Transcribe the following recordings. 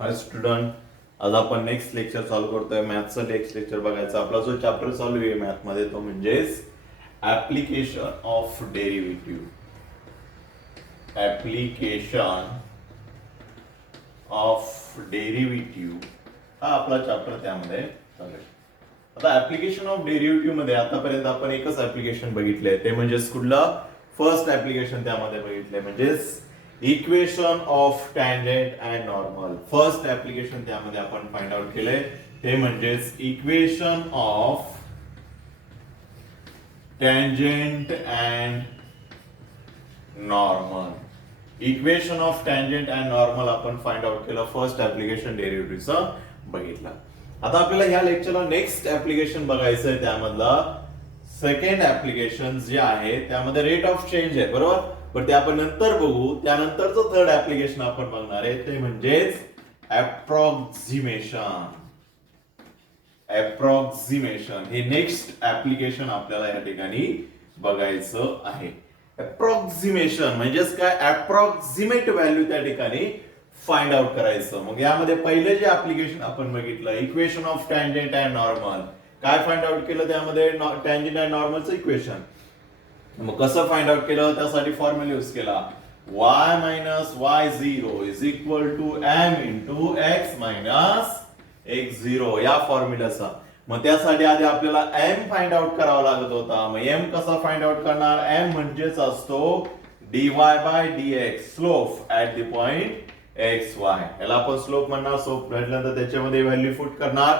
हाय student, आज आपण next lecture चालू करतोय. मॅथचं नेक्स्ट लेक्चर बघायचं. आपला जो चॅप्टर चालू आहे मॅथ मध्ये तो म्हणजेच application of derivative. Application of derivative हा आपला चॅप्टर त्यामध्ये चालू आहे. आता ऍप्लिकेशन ऑफ डेरिव्हेटिव्ह मध्ये आतापर्यंत आपण एकच ऍप्लिकेशन बघितलंय, ते म्हणजेच कुठलं फर्स्ट ऍप्लिकेशन त्यामध्ये बघितलंय, म्हणजेच equation of tangent and normal. First application त्यामध्ये आपण फाइंड आउट केलंय, ते म्हणजेच equation of tangent and normal. Equation of tangent and normal आपण फाइंड आउट केलं, फर्स्ट ऍप्लिकेशन डेरिव्हेटिव्हचं बघितलं. आता आपल्याला ह्या लेक्चरला नेक्स्ट ऍप्लिकेशन बघायचं आहे. त्यामधला सेकंड ऍप्लिकेशन जे आहे त्यामध्ये रेट ऑफ चेंज आहे, बरोबर. पण ते आपण नंतर बघू. त्यानंतरचं थर्ड ऍप्लिकेशन आपण बघणार आहे ते म्हणजेच अप्रॉक्सिमेशन. अप्रॉक्सिमेशन हे नेक्स्ट ऍप्लिकेशन आपल्याला या ठिकाणी बघायचं आहे. अप्रॉक्सिमेशन म्हणजेच काय, अप्रॉक्सिमेट व्हॅल्यू त्या ठिकाणी फाइंड आउट करायचं. मग यामध्ये पहिले जे ऍप्लिकेशन आपण बघितलं equation of tangent and normal, काय फाइंड आउट केलं त्यामध्ये टँजंट अँड नॉर्मलचं इक्वेशन. मग कसं फाइंड आउट केलं, त्यासाठी फॉर्म्युला यूज केला, y minus y0 is equal to m into x minus x0 या फॉर्म्युलाचा. मग त्यासाठी आधी आपल्याला m फाइंड आउट करावा लागत होता. मग m कसा फाइंड आउट करणार, m म्हणजेच असतो dy by dx, slope at the point xy. याला आपण स्लोप म्हणणार. स्लोप भेटल्यानंतर त्याच्यामध्ये व्हॅल्यू पुट करणार.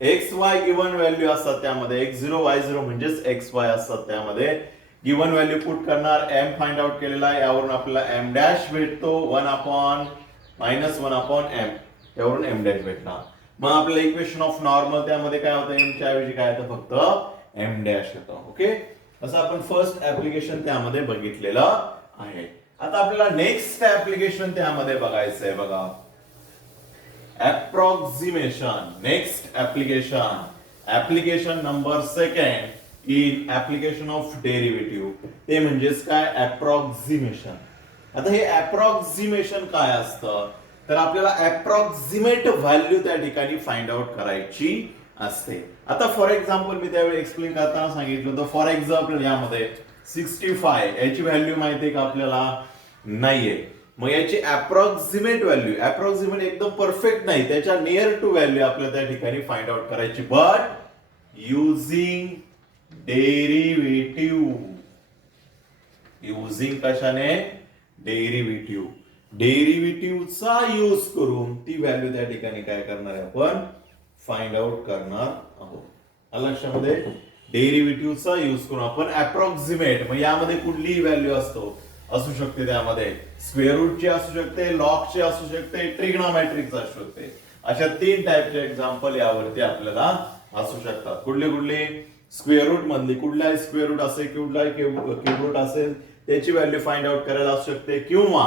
xy गिवन व्हॅल्यू असतात त्यामध्ये, x0 y0 म्हणजेच xy असतात त्यामध्ये. गिवन व्हॅल्यू पुट करणार. m फाइंड आउट केलेला आहे, यावरून आपल्याला m डॅश भेटतो 1 अपॉन मायनस 1 अपॉन m, यावरून m डॅश भेटणार. मग आपल्याला इक्वेशन ऑफ नॉर्मल त्यामध्ये काय होतं, m च्या ऐवजी काय येतं, फक्त m डॅश येतं. ओके, असं आपण फर्स्ट ऍप्लिकेशन त्यामध्ये बघितलेलं आहे. आता आपल्याला नेक्स्ट ऍप्लिकेशन त्यामध्ये बघायचं आहे. बघा, approximation. Next application, application number second in application of derivative, ते म्हणजेच काय, अप्रॉक्सिमेशन. आता हे अप्रॉक्सिमेशन काय असतं, तर आपल्याला अप्रॉक्सिमेट व्हॅल्यू त्या ठिकाणी फाइंड आउट करायची असते. आता फॉर एक्झाम्पल मी त्यावेळी एक्सप्लेन करताना सांगितलं होतं, फॉर एक्झाम्पल यामध्ये 65 याची व्हॅल्यू माहिती आहे का आपल्याला, नाहीये. मग याची अप्रॉक्सिमेट व्हॅल्यू, अप्रॉक्सिमेट एकदम परफेक्ट नाही, त्याच्या नियर टू व्हॅल्यू आपल्याला त्या ठिकाणी फाइंड आउट करायची, बट युझिंग डेरिव्हेटिव्ह. युझिंग कशाने, डेरिव्हेटिव्ह. डेरिव्हेटिव्हचा यूज करून ती व्हॅल्यू त्या ठिकाणी काय करणार आहे, आपण फाइंड आउट करणार आहोत. लक्षामध्ये, डेरिव्हेटिव्हचा यूज करून आपण अप्रॉक्सिमेट. मग यामध्ये कुठलीही व्हॅल्यू असू शकते, त्यामध्ये स्क्वेअर रूटची असू शकते, लॉगची असू शकते, ट्रिग्नोमेट्रिक असू शकते. अशा 3 टाइपचे एक्झाम्पल यावरती आपल्याला असू शकतात. कुठले स्क्वेअर रूट मधली, कुठलाही स्क्वेअर रूट असेल, कुठलाही क्यूब रूट असेल, त्याची व्हॅल्यू फाइंड आउट करायला असू शकते. किंवा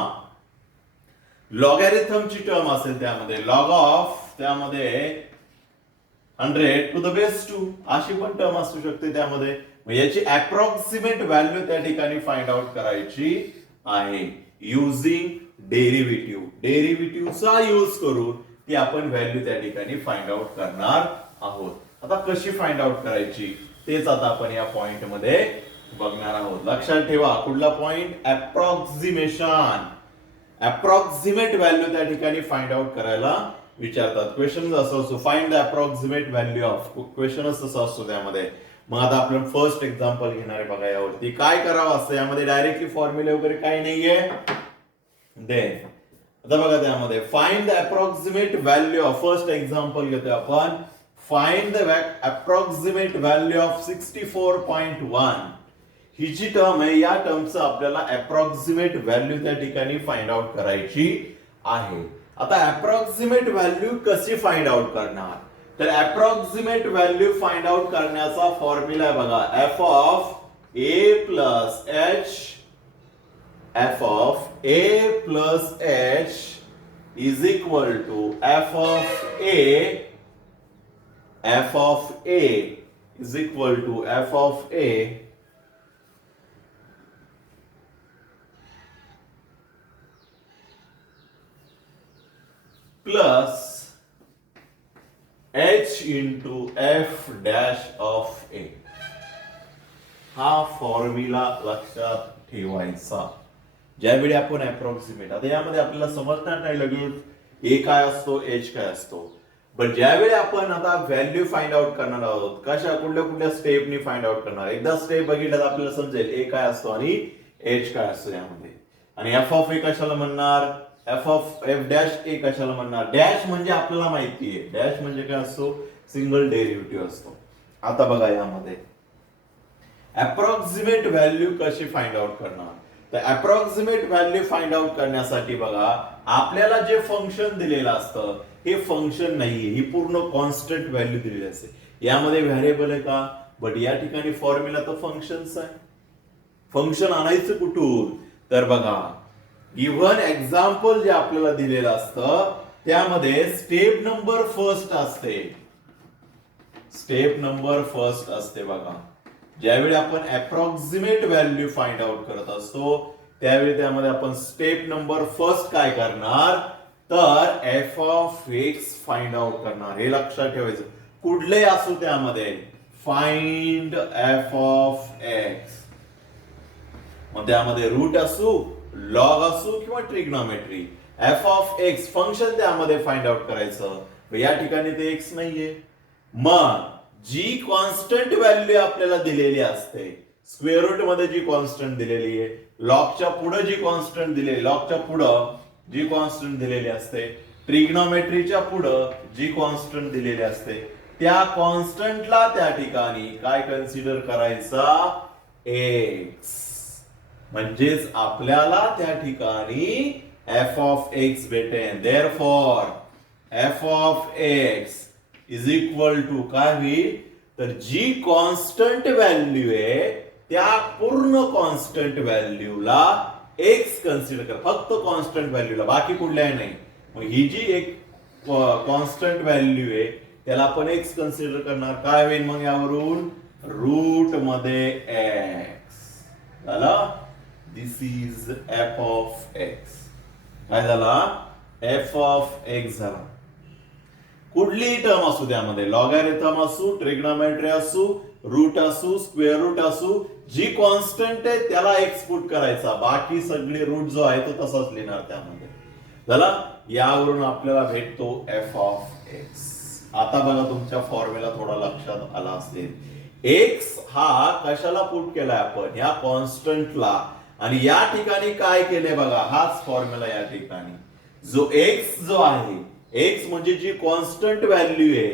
लॉगॅरिथमची टर्म असेल त्यामध्ये, लॉग ऑफ त्यामध्ये 100 टू द बेस 2 अशी पण टर्म असू शकते त्यामध्ये. याची अप्रॉक्सिमेट व्हॅल्यू त्या ठिकाणी फाइंड आउट करायची आहे युझिंग डेरिव्हेटिव्ह. डेरिव्हेटिव्हचा यूज करून ती आपण व्हॅल्यू त्या ठिकाणी फाइंड आउट करणार आहोत. आता कशी फाइंड आउट करायची तेच आता आपण या पॉइंट मध्ये बघणार आहोत. लक्षात ठेवा, कुठला पॉइंट, अप्रॉक्सिमेशन. अप्रॉक्सिमेट व्हॅल्यू त्या ठिकाणी फाइंड आउट करायला विचारतात. क्वेश्चन असं असतो, find the approximate value of. क्वेश्चनच तसं असतो त्यामध्ये. मग आता आपण फर्स्ट एक्झाम्पल घेणार आहे. बघा, यावरती काय करावं असतं, यामध्ये डायरेक्टली फॉर्म्युले वगैरे काही नाहीये. देन आता बघा, त्यामध्ये find the approximate value of. First example घेतोय आपण, find the approximate value of 64.1. ही जी टर्म आहे, या टर्मचं आपल्याला अप्रॉक्सिमेट व्हॅल्यू त्या ठिकाणी फाइंड आउट करायची आहे. आता अप्रॉक्सिमेट व्हॅल्यू कशी फाइंड आउट करणार, तर अप्रॉक्सिमेट व्हॅल्यू फाइंड आउट करण्याचा फॉर्म्युला आहे बघा, f of a plus h. F of a plus h is equal to f of a. F of a is equal to f of a plus h into f dash of a. हा formula लक्षात ठेवायचा ज्यावेळी आपण approximate. आता यामध्ये आपल्याला समजणार नाही लगेच ए काय असतो एच काय असतो, पण ज्यावेळी आपण आता व्हॅल्यू फाइंड आउट करणार आहोत कुठल्या कुठल्या स्टेपनी फाइंड आउट करणार. एकदा स्टेप बघितलं तर आपल्याला समजेल ए काय असतो आणि एच काय असतो यामध्ये. आणि एफ ऑफ ए कशाला म्हणणार, एफ ऑफ एफ डॅश ए कशाला म्हणणार. डॅश म्हणजे आपल्याला माहिती आहे, डॅश म्हणजे काय असतो सिंगल डेरिव्हेटिव्ह असतो. आता बघा यामध्ये अप्रॉक्सिमेट व्हॅल्यू कशी फाइंड आउट करणार. तर अप्रॉक्सिमेट व्हॅल्यू फाइंड आउट करण्यासाठी बघा आपल्याला जे फंक्शन दिलेलं असतं हे फंक्शन नाहीये, ही पूर्ण कॉन्स्टंट व्हॅल्यू दिलेली असते. यामध्ये व्हेरिएबल आहे का, बट या ठिकाणी फॉर्म्युला तर फंक्शनच आहे. फंक्शन आणायचं कुठून तर बघा गिव्हन एक्झाम्पल जे आपल्याला दिलेलं असतं त्यामध्ये स्टेप नंबर फर्स्ट असते. स्टेप नंबर फर्स्ट असते बघा. ज्यावेळी आपण अप्रॉक्सिमेट व्हॅल्यू फाइंड आउट करत असतो त्यावेळी त्यामध्ये आपण स्टेप नंबर फर्स्ट काय करणार तर F of x find out करणार. हे लक्षात ठेवायचं कुठले असू त्यामध्ये फाइंड एफ ऑफ एक्स. मग त्यामध्ये रूट असू लॉग असू किंवा trigonometry. F of x function त्यामध्ये फाइंड आउट करायचं. या ठिकाणी ते एक्स नाहीये. मग जी कॉन्स्टंट व्हॅल्यू आपल्याला दिलेली असते स्क्वेअर रूट मध्ये जी कॉन्स्टंट दिलेली आहे, लॉगच्या पुढे जी कॉन्स्टंट दिलेली, लॉगच्या पुढे जी कॉन्स्टंट दिलेली असते, ट्रिग्नोमेट्रीच्या पुढे जी कॉन्स्टंट दिलेली असते त्या कॉन्स्टंटला त्या ठिकाणी काय कन्सिडर करायचा एक्स. म्हणजेच आपल्याला त्या ठिकाणी एफ ऑफ एक्स भेटेल. Therefore f of x is equal to काय होईल तर जी कॉन्स्टंट व्हॅल्यू आहे त्या पूर्ण कॉन्स्टंट व्हॅल्यूला एक्स कन्सिडर कर. फक्त कॉन्स्टंट व्हॅल्यूला, बाकी कुठल्याही नाही. मग ही जी एक कॉन्स्टंट व्हॅल्यू आहे त्याला आपण एक्स कन्सिडर करणार. काय होईल मग यावरून रूट मध्ये एक्स झाला. दिस इज एफ ऑफ एक्स. काय झाला एफ ऑफ एक्स झाला. कुठलीही टर्म असू त्यामध्ये लॉगॅरिथम असू ट्रिग्नोमेट्री असू रूट असू स्क्वेअर रूट असू जी कॉन्स्टंट आहे त्याला एक्स पुट करायचा, बाकी सगळे रूट जो आहे तो तसाच लिहिणार त्यामध्ये झाला. यावरून आपल्याला भेटतो एफ ऑफ एक्स. आता बघा तुमच्या फॉर्म्युला थोडा लक्षात आला असेल. एक्स हा कशाला पुट केलाय आपण या कॉन्स्टंटला आणि या ठिकाणी काय केलंय बघा हाच फॉर्म्युला. या ठिकाणी जो एक्स जो आहे एक्स म्हणजे जी कॉन्स्टंट व्हॅल्यू आहे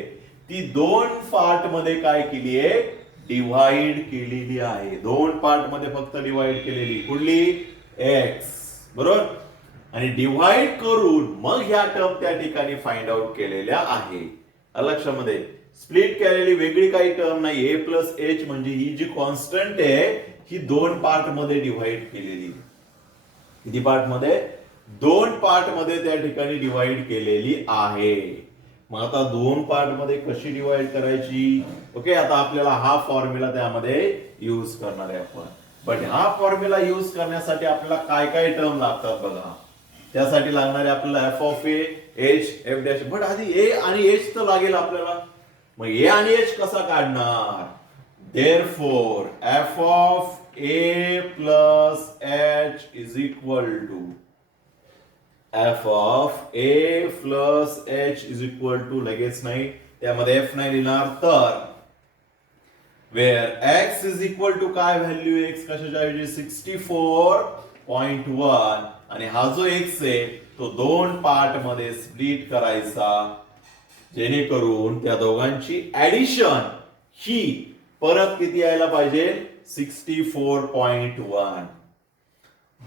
ती दोन पार्ट मध्ये काय केली आहे डिवाइड केलेली आहे. दोन पार्ट मध्ये फक्त डिवाइड केलेली कुठली एक्स बरोबर. आणि डिवाइड करून मग ह्या टर्म त्या ठिकाणी फाइंड आउट केलेल्या आहे. लक्षामध्ये स्प्लिट केलेली वेगळी काही टर्म नाही. ए प्लस एच म्हणजे ही जी कॉन्स्टंट आहे ही दोन पार्ट मध्ये डिवाइड केलेली. किती पार्ट मध्ये दोन पार्ट मध्ये त्या ठिकाणी डिवाइड केलेली आहे. मग आता दोन पार्ट मध्ये कशी डिवाइड करायची ओके. आता आपल्याला हा फॉर्म्युला त्यामध्ये यूज करणार आहे आपण. बट हा फॉर्म्युला यूज करण्यासाठी आपल्याला काय काय टर्म लागतात बघा. त्यासाठी लागणारे आपल्याला f of A H F dash. But आधी ए आणि एच तर लागेल आपल्याला. मग ए आणि एच कसा काढणार. Therefore f of a plus h is equal to f of a plus h is equal to लगेच नाही त्यामध्ये एफ नाही लिहिणार तर where x is equal to काय व्हॅल्यू एक्स कशाच्या ऐवजी 64.1 आणि हा जो एक्स आहे तो दोन पार्ट मध्ये स्प्लिट करायचा जेणेकरून त्या दोघांची ऍडिशन ही परत किती यायला पाहिजे 64.1.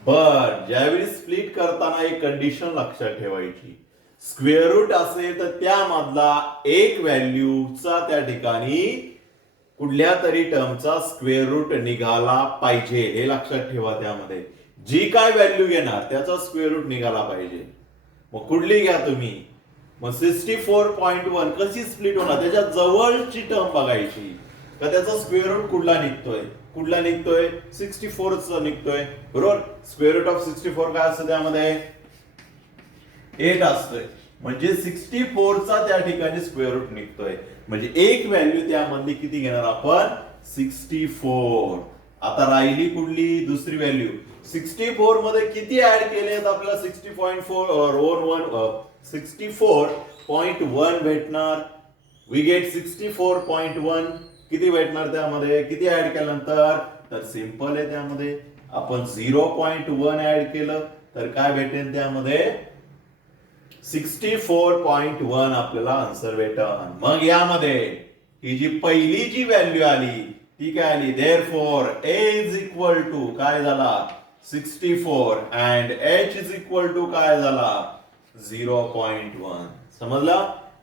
बट ज्यावेळी स्प्लिट करताना एक कंडिशन लक्षात ठेवायची. स्क्वेअर रूट असेल तर त्यामधला एक व्हॅल्यूचा त्या ठिकाणी कुठल्या तरी टर्मचा स्क्वेअर रूट निघाला पाहिजे. हे लक्षात ठेवा. त्यामध्ये जी काय व्हॅल्यू घेणार त्याचा स्क्वेअर रूट निघाला पाहिजे. मग कुठली घ्या तुम्ही. मग 64.1 कशी स्प्लिट होणार त्याच्या जवळची टर्म बघायची का त्याचा स्क्वेअर रूट कुठला निघतोय. कुठला निघतोय 64 चा निघतोय बरोबर. स्क्वेअर रूट ऑफ 64 काय असतं त्यामध्ये 8 असतोय. म्हणजे 64 चा त्या ठिकाणी स्क्वेअर रूट निघतोय. म्हणजे एक व्हॅल्यू त्यामधली किती घेणार आपण 64. आता राहिली कुठली दुसरी व्हॅल्यू 64 मध्ये किती ऍड केलेत आपल्याला 64.1 भेटणार. वी गेट 64.1 किती भेटणार त्यामध्ये किती ऍड केल्यानंतर तर सिंपल आहे त्यामध्ये आपण 0.1 ऍड केलं तर काय भेटेल त्यामध्ये 64.1 आपल्याला आन्सर भेटन. मग यामध्ये ही जी पहिली जी व्हॅल्यू आली ती काय आली therefore a is equal to काय झाला 64 and h is equal to काय झाला 0.1. समजला.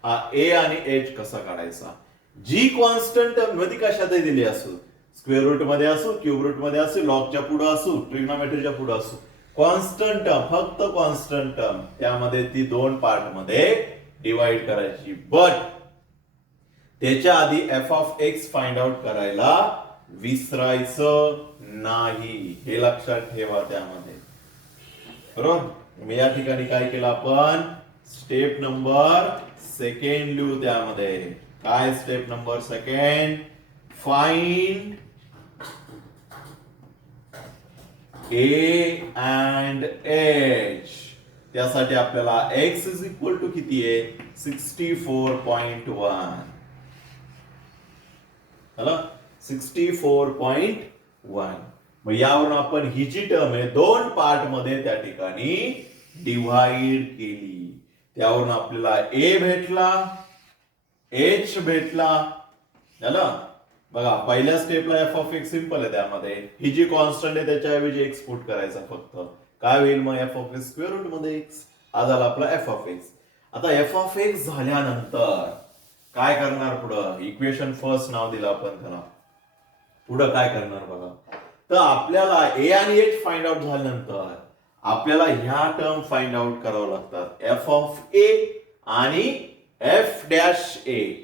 हा a आणि h कसा काढायचा. जी कॉन्स्टंट मध्ये कशातही दिली असो स्क्वेअर रूट मध्ये असो क्यूब रूट मध्ये असो लॉगच्या पुढे असो ट्रिग्नोमेट्रीच्या पुढे असो कॉन्स्टंट टर्म फक्त कॉन्स्टंट टर्म त्यामध्ये ती दोन पार्ट मध्ये डिवाइड करायची. बट त्याच्या आधी F of x find out करायला विसरायचं नाही हे लक्षात ठेवा त्यामध्ये. बरोबर. मी या ठिकाणी काय केलं आपण स्टेप नंबर सेकंड लिहू त्यामध्ये काय step number second find A and H. त्यासाठी आपल्याला x इज इक्वल टू किती आहे 64.1. हॅलो 64.1. मग यावरून आपण ही जी टर्म आहे दोन पार्ट मध्ये त्या ठिकाणी डिवाइड केली. त्यावरून आपल्याला a भेटला h भेटला. झालं. बघा पहिल्या स्टेपला एफ ऑफ एक्स सिंपल आहे त्यामध्ये ही जी कॉन्स्टंट आहे त्याच्याऐवजी एक्स पुट करायचा फक्त काय होईल मग f of x square root मध्ये एक्स हा झाला आपला एफ ऑफ एक्स. आता एफ ऑफ एक्स झाल्यानंतर काय करणार पुढं इक्वेशन फर्स्ट नाव दिलं आपण त्याला पुढं काय करणार बघा. तर आपल्याला ए आणि एच फाइंड आउट झाल्यानंतर आपल्याला ह्या टर्म फाइंड आउट करावं लागतात एफ ऑफ ए आणि एफ डॅश ए.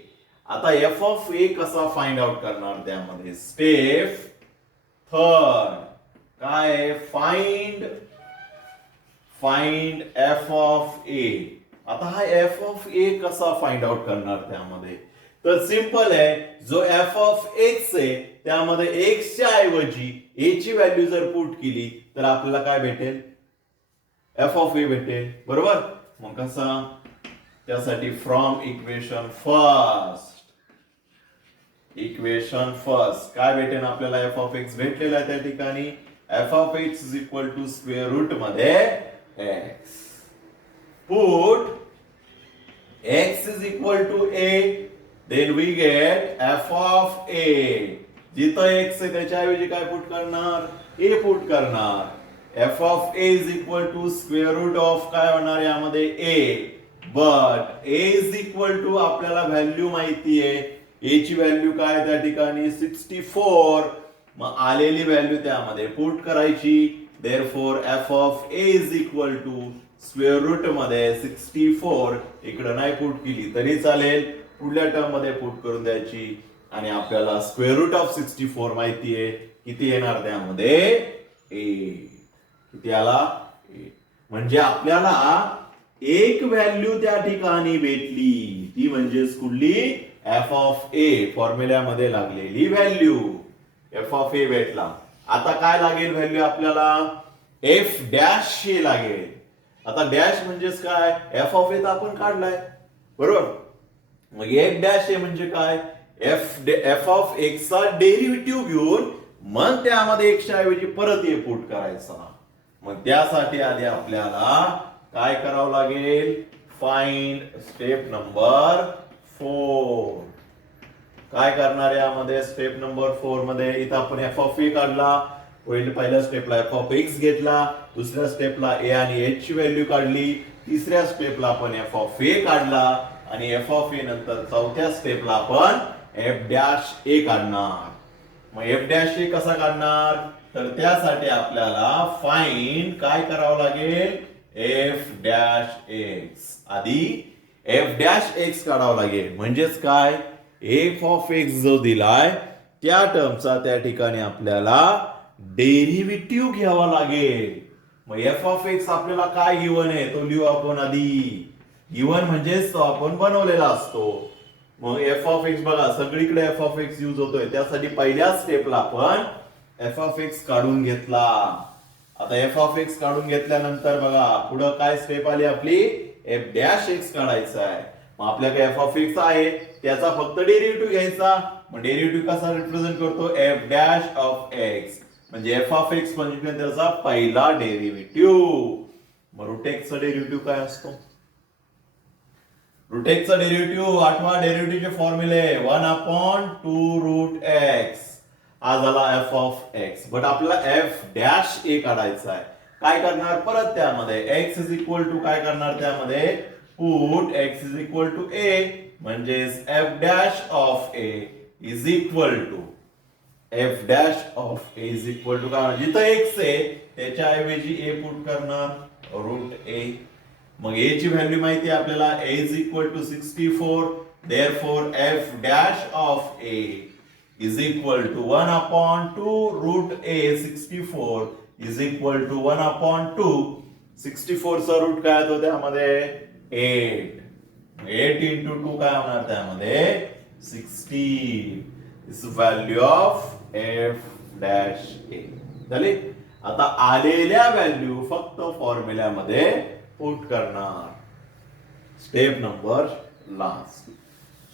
आता एफ ऑफ ए कसा फाइंड आउट करणार त्यामध्ये स्टेप थर्ड काय फाइंड एफ ऑफ ए. आता हा एफ ऑफ ए कसा फाइंड आउट करणार त्यामध्ये तर सिंपल आहे जो एफ ऑफ एक्स आहे त्यामध्ये एक्सच्या ऐवजी ए ची व्हॅल्यू जर पुट केली तर आपल्याला काय भेटेल एफ ऑफ ए भेटेल. बरोबर. मग कसा त्यासाठी फ्रॉम इक्वेशन फर्स्ट काय भेटेल आपल्याला एफ ऑफ एक्स भेटलेला आहे त्या ठिकाणी f of x is equal to square root मध्ये x. Put x is equal to a then we get f of a. जिथं एक्स आहे त्याच्याऐवजी काय पुट करणार ए पुट करणार. F of a is equal to square root of काय होणार यामध्ये a. But a is equal to आपल्याला व्हॅल्यू माहिती आहे ए ची व्हॅल्यू काय त्या ठिकाणी 64. मग आलेली व्हॅल्यू त्यामध्ये पुट करायची. Therefore f of a is equal to square root मध्ये 64 इकडे नाही पुट केली तरी चालेल पुढल्या टर्म मध्ये पुट करून द्यायची आणि आपल्याला स्क्वेअर रूट ऑफ 64 माहिती आहे किती येणार त्यामध्ये ए. किती आला ए. म्हणजे आपल्याला एक व्हॅल्यू त्या ठिकाणी भेटली ती म्हणजे कुठली एफ ऑफ ए फॉर्म्युल्यामध्ये लागलेली व्हॅल्यू एफ ऑफ ए भेटला. आता काय लागेल व्हॅल्यू आपल्याला एफ डॅश ए लागेल. आता डॅश म्हणजेच काय एफ ऑफ ए तर आपण काढलाय बरोबर. मग एफ डॅश ए म्हणजे काय एफ ऑफ एक्स चा डेरिव्हेटिव्ह घेऊन मग त्यामध्ये एक्सच्या ऐवजी परत ए पुट करायचा. मग त्यासाठी आधी आपल्याला काय करावं लागेल फाइंड स्टेप नंबर 4. काय करणार यामध्ये स्टेप नंबर 4 मध्ये इथं आपण एफ ऑफ ए काढला पहिल्या स्टेपला एफ ऑफ एक्स घेतला दुसऱ्या स्टेपला ए आणि एच ची व्हॅल्यू काढली तिसऱ्या स्टेपला आपण एफ ऑफ ए काढला आणि एफ ऑफ ए नंतर चौथ्या स्टेपला आपण एफ डॅश ए काढणार. मग एफ डॅश ए कसा काढणार तर त्यासाठी आपल्याला फाइंड काय करावं लागेल एफ डॅश एक्स. आधी एफ डॅश एक्स काढावं लागेल म्हणजेच काय एफ ऑफ एक्स जो दिलाय त्या टर्मचा त्या ठिकाणी आपल्याला डेरिव्हेटिव्ह घ्यावा लागेल. मग एफ ऑफ एक्स आपल्याला काय गिवन आहे तो लिहू आपण आधी. गिव्हन म्हणजेच तो आपण बनवलेला असतो. मग एफ ऑफ एक्स बघा सगळीकडे एफ ऑफ एक्स युज होतोय, त्यासाठी पहिल्या स्टेपला आपण एफ ऑफ एक्स काढून घेतला. आता एफ ऑफ एक्स काढून घेतल्यानंतर बघा पुढे काय स्टेप आली आपली, एफ डॅश एक्स काढायचा आहे. मग आपल्याकडे एफ ऑफ एक्स आहे, त्याचा फक्त डेरिव्हेटिव्ह घ्यायचा. मग डेरिव्हेटिव्ह कसा रिप्रेझेंट करतो, एफ डॅश ऑफ एक्स, म्हणजे एफ ऑफ एक्स म्हणजे त्याचा पहिला डेरिव्हेटिव्ह. मग रूट एक्सचा डेरिव्हेटिव्ह काय असतो, रूट एक्सचा डेरिव्हेटिव्ह आठवा डेरिव्हेटिव्हचे फॉर्म्युले 1/2 रूट एक्स हा झाला एफ ऑफ एक्स. बट आपल्याला एफ डॅश ए काढायचा आहे. काय करणार, परत त्यामध्ये एक्स इज इक्वल टू काय करणार, त्यामध्ये put x is equal to a, म्हणजेच f dash of a is equal to f dash of a is equal to काय, जिथं एक्स आहे त्याच्याऐवजी ए पुट करणार रूट ए. मग ए ची व्हॅल्यू माहिती आहे आपल्याला, a is equal to 64. Therefore f dash of a is equal to 1/2 root a 64 is equal to 1/2. 64 चा रूट काय होतो त्यामध्ये 8. 8 into 2 काय होणार त्यामध्ये 16. Is value of f dash a. झाले. आता आलेल्या व्हॅल्यू फक्त फॉर्म्युल्यामध्ये पुट करणार. स्टेप नंबर लास्ट,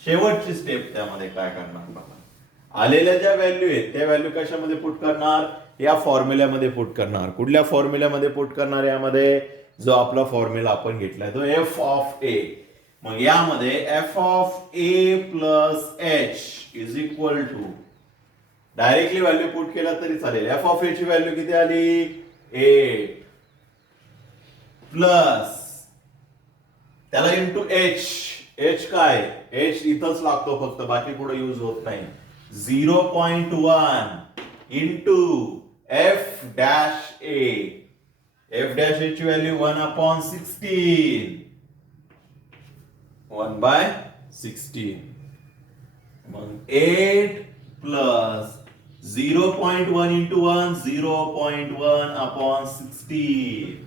शेवटची स्टेप त्यामध्ये काय करणार बघा. आलेल्या ज्या व्हॅल्यू आहेत त्या व्हॅल्यू कशामध्ये पुट करणार, या फॉर्म्युल्यामध्ये पुट करणार. कुठल्या फॉर्म्युल्यामध्ये पुट करणार, यामध्ये जो आपला फॉर्म्युला आपण घेतलाय तो एफ ऑफ ए. मग यामध्ये f of a plus h is equal to, directly value put केला तरी चालेल. एफ ऑफ ए ची व्हॅल्यू किती आली 8 प्लस त्याला इंटू एच. एच काय, एच इथंच लागतो फक्त, बाकी पुढे युज होत नाही. 0.1 इंटू एफ डॅश ए. एफ डॅश ए ची व्हॅल्यू 1/16. 1/16. मग 8 प्लस 0.1 इंटू 1 0.1/16.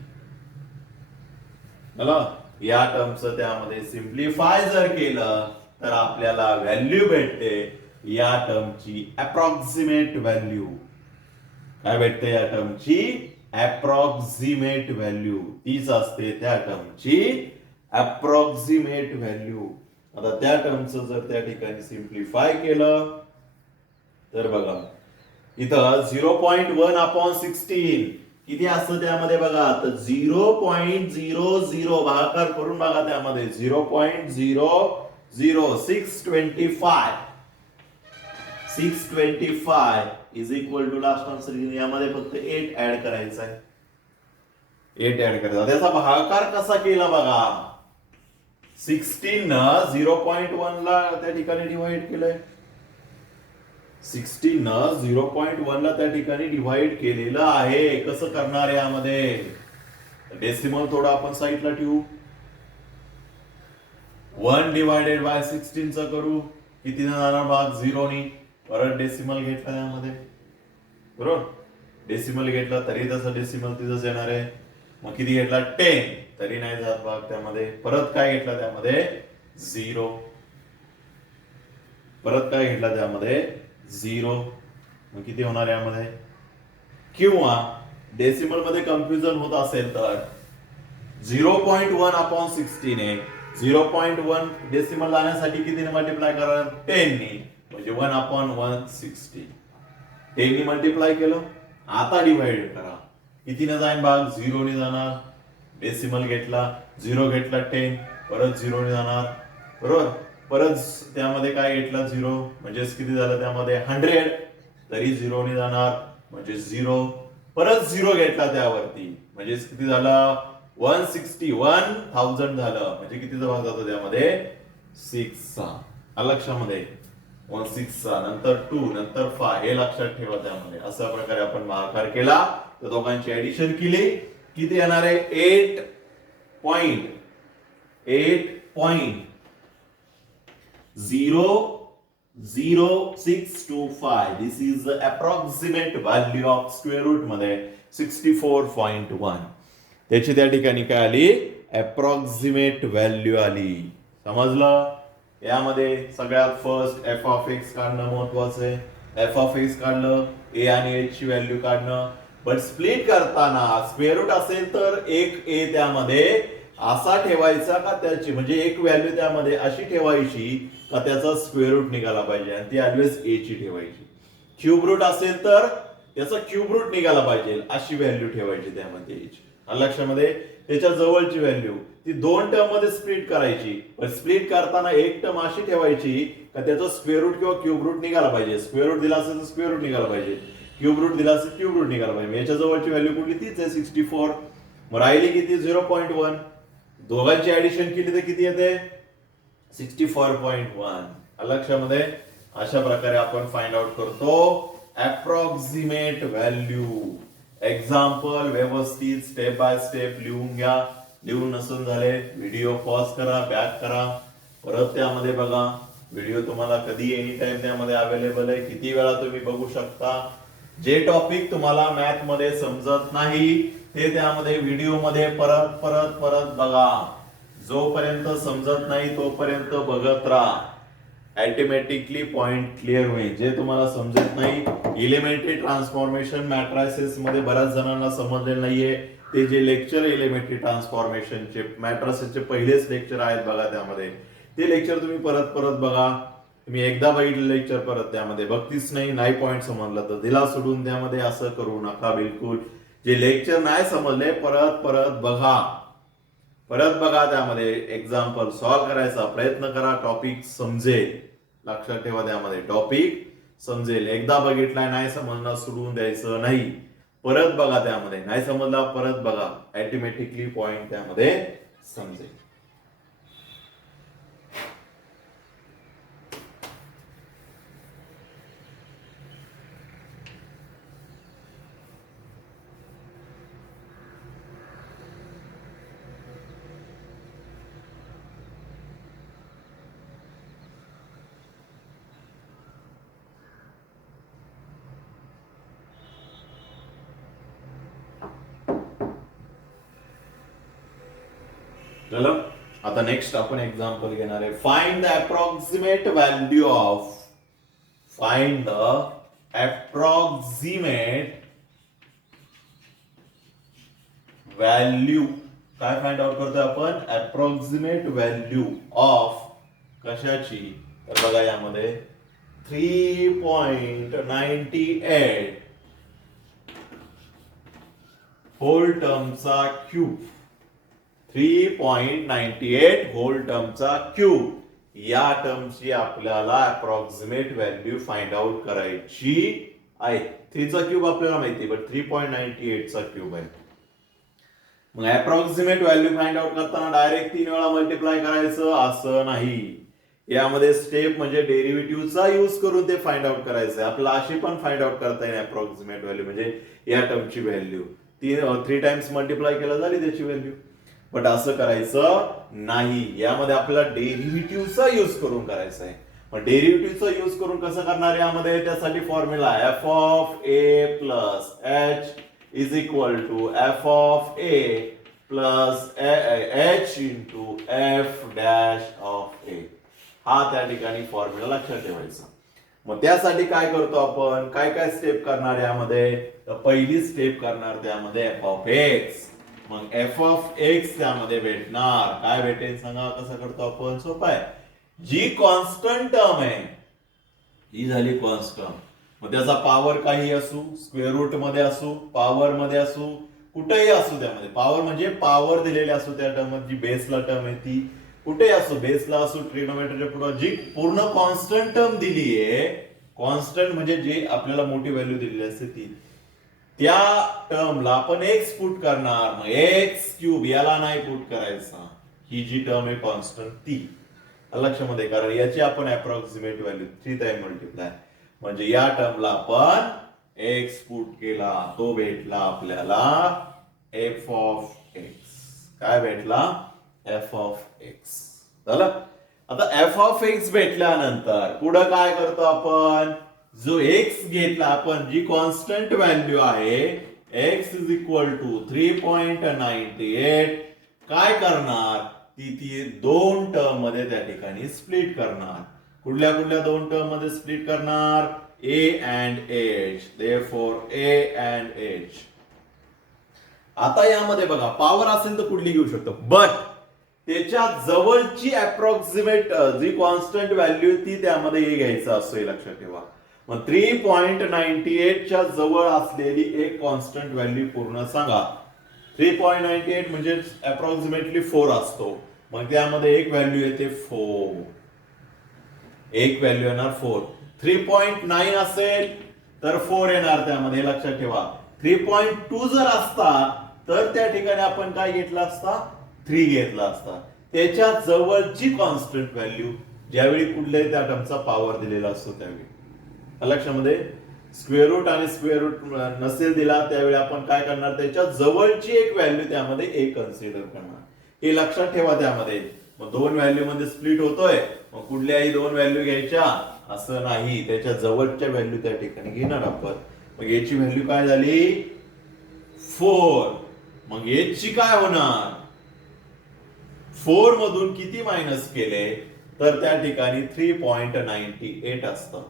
या टर्मचं त्यामध्ये सिम्प्लिफाय जर केलं तर आपल्याला व्हॅल्यू भेटते या टर्मची अप्रॉक्सिमेट व्हॅल्यू. काय भेटते या टर्मची अप्रॉक्सिमेट व्हॅल्यू, तीच असते त्या टर्मची अप्रॉक्सिमेट व्हॅल्यू. आता त्या टर्मचं जर त्या ठिकाणी सिम्प्लिफाय केलं तर बघा इथं 0.1/16 किती असतं त्यामध्ये बघा, तर 0.00 भागाकार करून बघा त्यामध्ये 625 is equal to last answer. यामध्ये फक्त 8 ऍड करायचा आहे. 8 ऍड करायचा. त्याचा भागाकार कसा केला बघा, 16 न 0.1 ला त्या ठिकाणी डिवाइड केलंय. 16 न 0.1 ला त्या ठिकाणी डिवाइड केलेलं आहे. कसं करणार यामध्ये, डेसिमल थोडं आपण साईडला ठेवू. 1 डिवायडेड बाय 16 चा करू, किती जाणार भाग 0 नी. परत डेसिमल घेतला त्यामध्ये, बरोबर. डेसिमल घेतला तरी तसं डेसिमल तिथंच येणार आहे. मग किती घेतला 10 तरी नाही जात भाग त्यामध्ये. परत काय घेतला त्यामध्ये 0. परत काय घेतला त्यामध्ये 0. मग किती होणार यामध्ये, किंवा डेसिमल मध्ये कन्फ्युजन होत असेल तर 0.1/16 आहे. 0.1 डेसिमल लावण्यासाठी कितीने मल्टिप्लाय करा 10 नी, म्हणजे 1/160. 10 नी मल्टिप्लाय केलं. आता डिवाइड करा, कितीने जाईल भाग 0 नी जाणार. डेसिमल घेतला 0 घेतला 10, परत 0 नी जाणार, बरोबर. परत त्यामध्ये काय घेतला 0, म्हणजे किती झालं त्यामध्ये 100 तरी 0 नी जाणार, म्हणजे 0. परत 0 घेतला त्यावरती, म्हणजे किती झालं 160,000 झालं, म्हणजे कितीचा भाग जातो त्यामध्ये 6चा. लक्षामध्ये 16चा, नंतर 2, नंतर 5 हे लक्षात ठेवा त्यामध्ये. अशा प्रकारे आपण भागाकार केला तर दोघांची ऍडिशन केली, किती येणार आहे 8.00625. This is the approximate value of square root मध्ये 64.1. त्याची त्या ठिकाणी काय आली, अप्रॉक्सिमेट व्हॅल्यू आली. समजलं? यामध्ये सगळ्यात फर्स्ट एफ ऑफ एक्स काढणं महत्वाचं आहे. एफ ऑफ एक्स काढलं, ए आणि एच ची व्हॅल्यू काढणं. बट स्प्लिट करताना स्क्वेअर रूट असेल तर एक ए त्यामध्ये असा ठेवायचा का त्याची, म्हणजे एक व्हॅल्यू त्यामध्ये अशी ठेवायची का त्याचा स्क्वेअर रूट निघाला पाहिजे आणि ती ऑलवेज ए ची ठेवायची. क्यूब रूट असेल तर त्याचा क्यूब रूट निघाला पाहिजे अशी व्हॅल्यू ठेवायची त्यामध्ये एची. लक्षामध्ये त्याच्या जवळची व्हॅल्यू ती दोन टर्म मध्ये स्प्लिट करायची, पण स्प्लिट करताना एक टर्म अशी ठेवायची का त्याचा स्क्वेअर रूट किंवा क्यूब रूट निघाला पाहिजे. स्क्वेअर रूट दिला असेल तर स्क्वेअर रूट निघाला पाहिजे, क्यूब रूट दिला असेल क्यूब रूट निघाला पाहिजे. याच्या जवळची व्हॅल्यू कुठली, तीच आहे 64. मग राहिली किती, 0.1. दोघांची ऍडिशन केली तर किती येते, 64.1. लक्षामध्ये अशा प्रकारे आपण फाइंड आउट करतो अप्रॉक्सिमेट व्हॅल्यू. एक्झाम्पल व्यवस्थित स्टेप बाय स्टेप लिहून घ्या. लिहून नसून झाले व्हिडिओ पॉज करा, बॅक करा, परत त्यामध्ये बघा. व्हिडिओ तुम्हाला कधी एनी टाइम त्यामध्ये अवेलेबल आहे, किती वेळा तुम्ही बघू शकता. जे टॉपिक तुम्हाला मॅथ मध्ये समजत नाही ते त्यामध्ये व्हिडिओ मध्ये परत परत परत बघा. जोपर्यंत समजत नाही तोपर्यंत बघत राहा. ऑटोमॅटिकली पॉइंट क्लिअर होईल. जे तुम्हाला समजत नाही, एलिमेंटरी ट्रान्सफॉर्मेशन मॅट्रायसिस मध्ये बऱ्याच जणांना समजलेलं नाहीये. ते जे लेक्चर एलिमेंटरी ट्रान्सफॉर्मेशनचे मॅट्रायसिसचे पहिलेच लेक्चर आहेत बघा, त्यामध्ये ते लेक्चर तुम्ही परत परत बघा. तुम्ही एकदा बघितलं लेक्चर परत त्यामध्ये बघतीच नाही पॉइंट समजला तर दिला सोडून. त्यामध्ये असं करू नका बिलकुल. जे लेक्चर नाही समजले परत परत बघा, परत बघा. त्यामध्ये एक्झाम्पल सॉल्व्ह करायचा प्रयत्न करा, टॉपिक समजेल. लक्षात ठेवा, त्यामध्ये टॉपिक समजेल. एकदा बघितलाय नाही समजणार सोडून द्यायचं नाही, परत बघा. त्यामध्ये नाही समजला परत बघा, ऑटोमॅटिकली पॉइंट त्यामध्ये समजेल. चलो आता नेक्स्ट आपण एक्झाम्पल घेणार आहे. Find the approximate value of, find the approximate value. काय फाइंड आउट करतोय आपण, अप्रॉक्सिमेट व्हॅल्यू ऑफ कशाची, तर बघा यामध्ये 3.98 होल टर्मचा क्यूब, 3.98 होल टर्मचा क्यूब या टर्मची आपल्याला अप्रॉक्सिमेट व्हॅल्यू फाइंड आउट करायची आहे. 3 चा क्यूब आपल्याला माहिती, बट 3.98 चा क्यूब आहे. मग अप्रॉक्सिमेट व्हॅल्यू फाइंड आउट करताना डायरेक्ट 3 वेळा मल्टिप्लाय करायचं असं नाही. यामध्ये स्टेप म्हणजे डेरिव्हेटिव्हचा यूज करून ते फाइंड आउट करायचं. आपल्याला अशी पण फाइंड आउट करता येईल अप्रॉक्सिमेट व्हॅल्यू, म्हणजे या टर्मची व्हॅल्यू 3 टाइम्स मल्टिप्लाय केलं झाली त्याची व्हॅल्यू. बट असं करायचं नाही. यामध्ये आपल्याला डेरिव्हेटिव्हचा यूज करून करायचं आहे. मग डेरिव्हेटिव्हचा यूज करून कसं करणार, यामध्ये त्यासाठी formula f of a plus h is equal to f of a plus h into f dash of a. हा त्या ठिकाणी फॉर्म्युला लक्षात ठेवायचा. मग त्यासाठी काय करतो आपण, काय काय स्टेप करणार यामध्ये, तर पहिली स्टेप करणार त्यामध्ये एफ ऑफ एक्स. मग एफ ऑफ एक्स त्यामध्ये भेटणार, काय भेटेल सांगा, कसं करतो आपण, सोपं आहे. जी कॉन्स्टंट टर्म आहे ही झाली कॉन्स्टंट. मग त्याचा पॉवर काही असू, स्क्वेअर रूट मध्ये असू, पॉवर मध्ये असू, कुठेही असू. त्यामध्ये पॉवर म्हणजे पॉवर दिलेली असू त्या टर्म, जी बेसला टर्म आहे ती कुठेही असू, बेसला असू, ट्रिग्नोमेट्रीच्या पुढे जी पूर्ण कॉन्स्टंट टर्म दिली आहे, कॉन्स्टंट म्हणजे जे आपल्याला मोठी व्हॅल्यू दिलेली असते ती, त्या टर्मला आपण एक्स पुट करणार. मग एक्स क्यूब याला नाही पुट करायचा. ही जी टर्म आहे कॉन्स्टंट ती लक्षामध्ये, कारण याची आपण अप्रॉक्सिमेट व्हॅल्यू 3 टाइम मल्टिप्लाय, म्हणजे या टर्मला आपण एक्स पुट केला, तो भेटला आपल्याला एफ ऑफ एक्स. काय भेटला, एफ ऑफ एक्स. झालं. आता एफ ऑफ एक्स भेटल्यानंतर पुढे काय करतो आपण, जो एक्स घेतला आपण, जी कॉन्स्टंट व्हॅल्यू आहे x इज इक्वल टू 3.98 काय करणार ती दोन टर्म मध्ये त्या ठिकाणी स्प्लिट करणार. कुठल्या कुठल्या दोन टर्म मध्ये स्प्लिट करणार? a and h. therefore a and h. आता यामध्ये बघा पॉवर असेल तर कुठली घेऊ शकतो, बट त्याच्या जवळची अप्रॉक्सिमेट जी कॉन्स्टंट व्हॅल्यू ती त्यामध्ये हे घ्यायचं असं हे लक्षात ठेवा. मग 3.98 च्या जवळ असलेली एक कॉन्स्टंट व्हॅल्यू पूर्ण सांगा. 3.98 म्हणजे अप्रॉक्सिमेटली 4 असतो. मग त्यामध्ये एक व्हॅल्यू येते 4. एक व्हॅल्यू येणार 4. 3.9 असेल तर 4 येणार त्यामध्ये लक्षात ठेवा. 3.2 जर असता तर त्या ठिकाणी आपण काय घेतला असता? 3 घेतला असता. त्याच्या जवळची कॉन्स्टंट व्हॅल्यू ज्यावेळी कुठल्याही त्या टर्मचा पॉवर दिलेला असतो त्यावेळी लक्षामध्ये स्क्वेअर रूट आणि स्क्वेअर रूट नसेल दिला त्यावेळी आपण काय करणार? त्याच्या जवळची एक व्हॅल्यू त्यामध्ये एक कन्सिडर करणार. हे लक्षात ठेवा. त्यामध्ये मग दोन व्हॅल्यू मध्ये स्प्लिट होतोय, मग कुठल्याही दोन व्हॅल्यू घ्यायच्या असं नाही, त्याच्या जवळच्या व्हॅल्यू त्या ठिकाणी घेणार आपण. मग याची व्हॅल्यू काय झाली? 4. मग याची काय होणार? 4 मधून किती मायनस केले तर त्या ठिकाणी 3.98 असतं.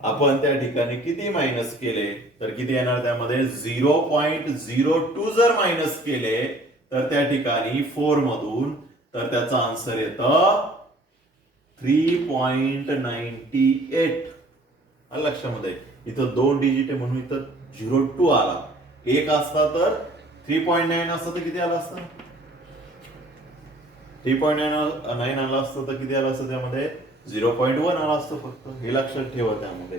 आपण त्या ठिकाणी किती मायनस केले तर किती येणार? त्यामध्ये 0.02 जर मायनस केले तर त्या ठिकाणी 4 मधून तर त्याचा आन्सर येतं 3.98. लक्षामध्ये इथं 2 डिजिट आहे म्हणून इथं 02 आला. एक असता तर 3.9 असतं तर किती आला असतं? 3.9 आला असतं तर किती आला असतं? त्यामध्ये 0.1 आला असतं फक्त. हे लक्षात ठेवा त्यामध्ये.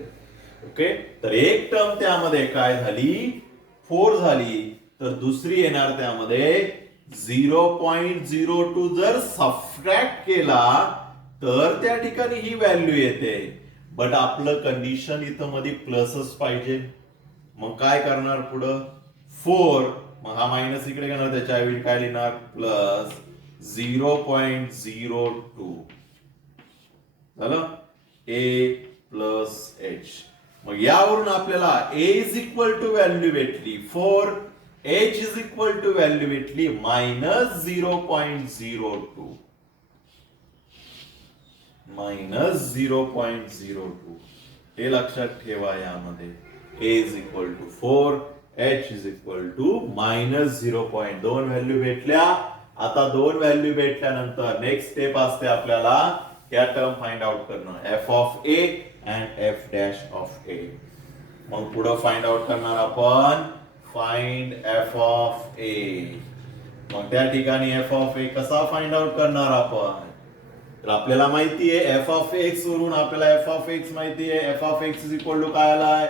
ओके, तर एक टर्म त्यामध्ये काय झाली? 4 झाली. तर दुसरी येणार त्यामध्ये 0.02 जर सबट्रॅक्ट केला तर त्या ठिकाणी ही व्हॅल्यू येते. बट आपलं कंडिशन इथं मध्ये प्लसच पाहिजे. मग काय करणार पुढं? 4. मग हा मायनस इकडे घेणार, त्याच्या ऐवजी काय लिहिणार? प्लस 0.02 झालं a प्लस h. मग यावरून आपल्याला a is equal to value भेटली 4, h is equal to value भेटली मायनस 0.02. मायनस 0.02 हे लक्षात ठेवा. यामध्ये a is equal to 4, h is equal to minus 0.2 value भेटल्या. आता दोन व्हॅल्यू भेटल्यानंतर नेक्स्ट स्टेप असते आपल्याला या टर्म फाइंड आउट करणं, f of a and f dash of a. मग पुढे फाइंड आउट करणार आपण फाइंड f ऑफ a. मग त्या ठिकाणी f ऑफ a कसा फाइंड आउट करणार आपण? तर आपल्याला माहिती आहे f ऑफ x वरून आपल्याला f ऑफ x माहिती आहे. f of x is equal to काय आलाय?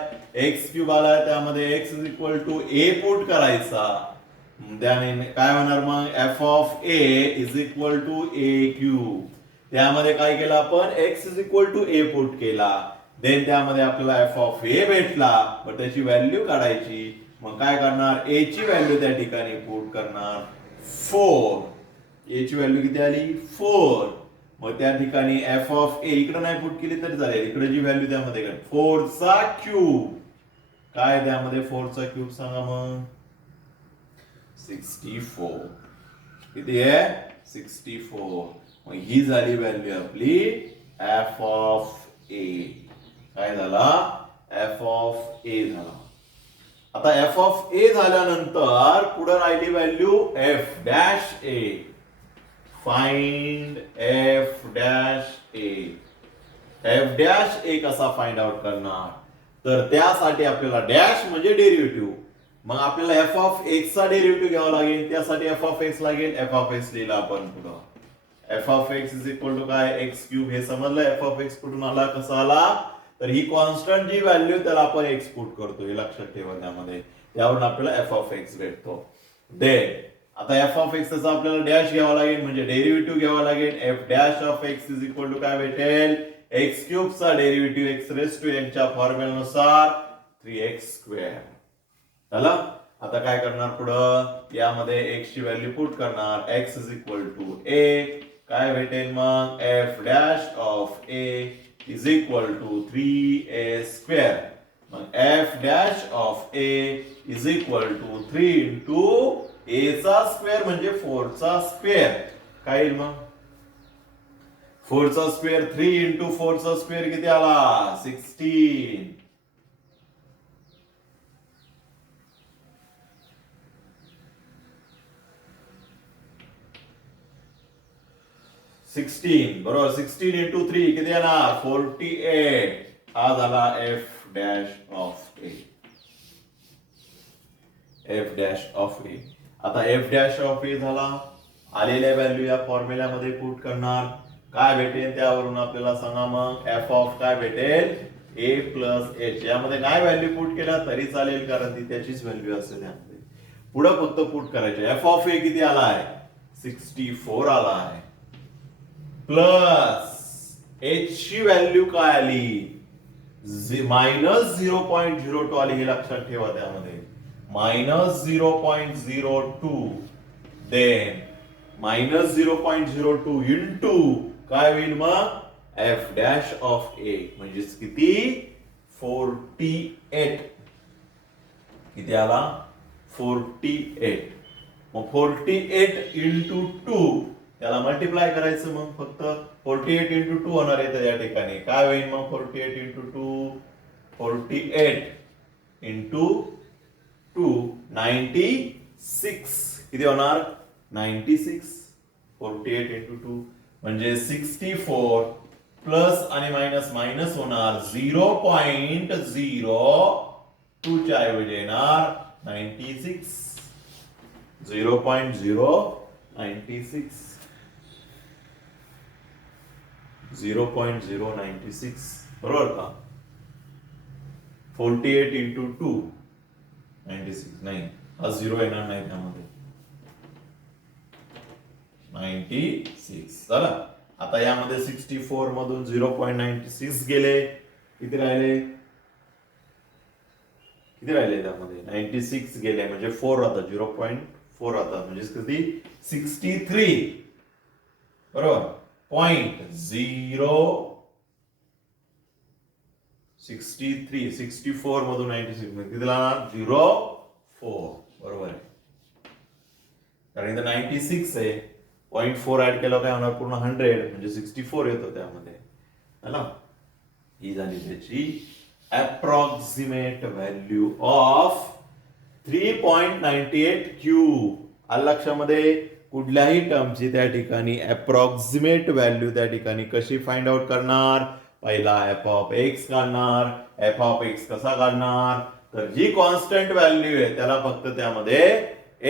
x क्यूब आलाय. त्यामध्ये x is equal to a put करायचा. त्याने काय होणार? मग f of a is equal to a cube. त्यामध्ये काय केलं आपण? x is equal to a put केला. देन त्यामध्ये आपल्याला f ऑफ a भेटला, पण त्याची व्हॅल्यू काढायची. मग काय करणार? a ची व्हॅल्यू त्या ठिकाणी पुट करणार 4. a ची व्हॅल्यू किती आली? 4. मग त्या ठिकाणी f ऑफ a इकडे नाही पुट केली तरी चालेल. इकडे जी व्हॅल्यू त्यामध्ये 4 चा क्यूब. काय त्यामध्ये 4 चा क्यूब सांगा मग? 64. किती आहे? 64. मग ही झाली व्हॅल्यू आपली f ऑफ a. काय झाला? f ऑफ a झाला. आता f ऑफ a झाल्यानंतर पुढे राहिली value f dash a. Find f dash a. f dash a कसा फाइंड आउट करणार? तर त्यासाठी आपल्याला डॅश म्हणजे डेरिव्हेटिव्ह. मग आपल्याला f ऑफ x चा डेरिव्हेटिव्ह घ्यावा लागेल. त्यासाठी f ऑफ x लागेल. f ऑफ x लिहिला आपण पुढं. f of x is equal to काय? x cube. हे समजलं f ऑफ x कुठून आला, कसा आला? तर ही कॉन्स्टंट जी व्हॅल्यू त्याला आपण x पुट करतो. हे लक्षात ठेवा. त्यामध्ये त्यावरून आपल्याला f ऑफ x भेटतो. देन आता f ऑफ x चा आपल्याला डॅश घ्यावा लागेल म्हणजे डेरिव्हेटिव्ह घ्यावा लागेल. f dash of x is equal to काय भेटेल? x क्यूब चा derivative x raise to n च्या फॉर्म्युल्यानुसार 3x स्क्वेअर. झालं? आता काय करणार पुढं? यामध्ये x ची व्हॅल्यू पुट करणार. x is equal to a. काय भेटेल मग? f dash of a is equal to 3a square. मग f dash of a is equal to 3 into a चा स्क्वेअर म्हणजे 4 चा स्क्वेअर. काय येईल मग 4 चा स्क्वेअर 3 इंटू 4 चा स्क्वेअर किती आला 16. 16 बरोबर. 16 इंटू 3 किती येणार 48. हा झाला f dash of a. F dash of a. आता एफ डॅश ऑफ ए झाला. आलेल्या व्हॅल्यू या फॉर्म्युल्यामध्ये पुट करणार. काय भेटेल त्यावरून आपल्याला सांगा मग. एफ ऑफ काय भेटेल ए प्लस एच. यामध्ये काय व्हॅल्यू पुट केला तरी चालेल कारण ती त्याचीच व्हॅल्यू असेल त्यामध्ये. पुढे फक्त पुट करायचे. एफ ऑफ ए किती आला आहे 64 आला आहे. प्लस एच ची व्हॅल्यू काय आली मायनस 0.02 आली. हे लक्षात ठेवा. त्यामध्ये मायनस 0.02 देन मायनस 0.02 इंटू काय होईल मग एफ डॅश ऑफ ए म्हणजेच किती 48. किती आला 48. मग 48 इंटू 2 त्याला मल्टिप्लाय करायचं. मग फक्त 48 इंटू 2 होणार आहे या ठिकाणी. काय होईल मग 48 इंटू 2 48 इंटू 2 96. किती होणार 96. 48 इंटू 2 म्हणजे 64 प्लस आणि मायनस मायनस होणार 0.02 च्या ऐवजी येणार 96. 0.096 0.096 बरोबर का. 48 इंटू 2 96 नाही हा 0 येणार नाही त्यामध्ये 96 चला. आता यामध्ये 64 मधून 0.96 गेले. किती राहिले त्यामध्ये 96 गेले म्हणजे 4 राहता 0.4 राहता म्हणजे किती 63 बरोबर. 0.63 64 मधून 96 किती लागणार 0.4 बरोबर आहे. कारण इथं 96 आहे 0.4 ऍड केलं काय होणार पूर्ण 100 म्हणजे 64 येतो त्यामध्ये है ना. ही झाली त्याची अप्रॉक्सिमेट व्हॅल्यू ऑफ 3.98 क्यूब. आलं लक्षामध्ये. कुठल्याही टर्मची त्या ठिकाणी अप्रॉक्सिमेट व्हॅल्यू त्या ठिकाणी कशी फाइंड आउट करणार. पहिला एफ ऑफ एक्स काढणार. एफ ऑफ एक्स कसा काढणार तर जी कॉन्स्टंट व्हॅल्यू आहे त्याला फक्त त्यामध्ये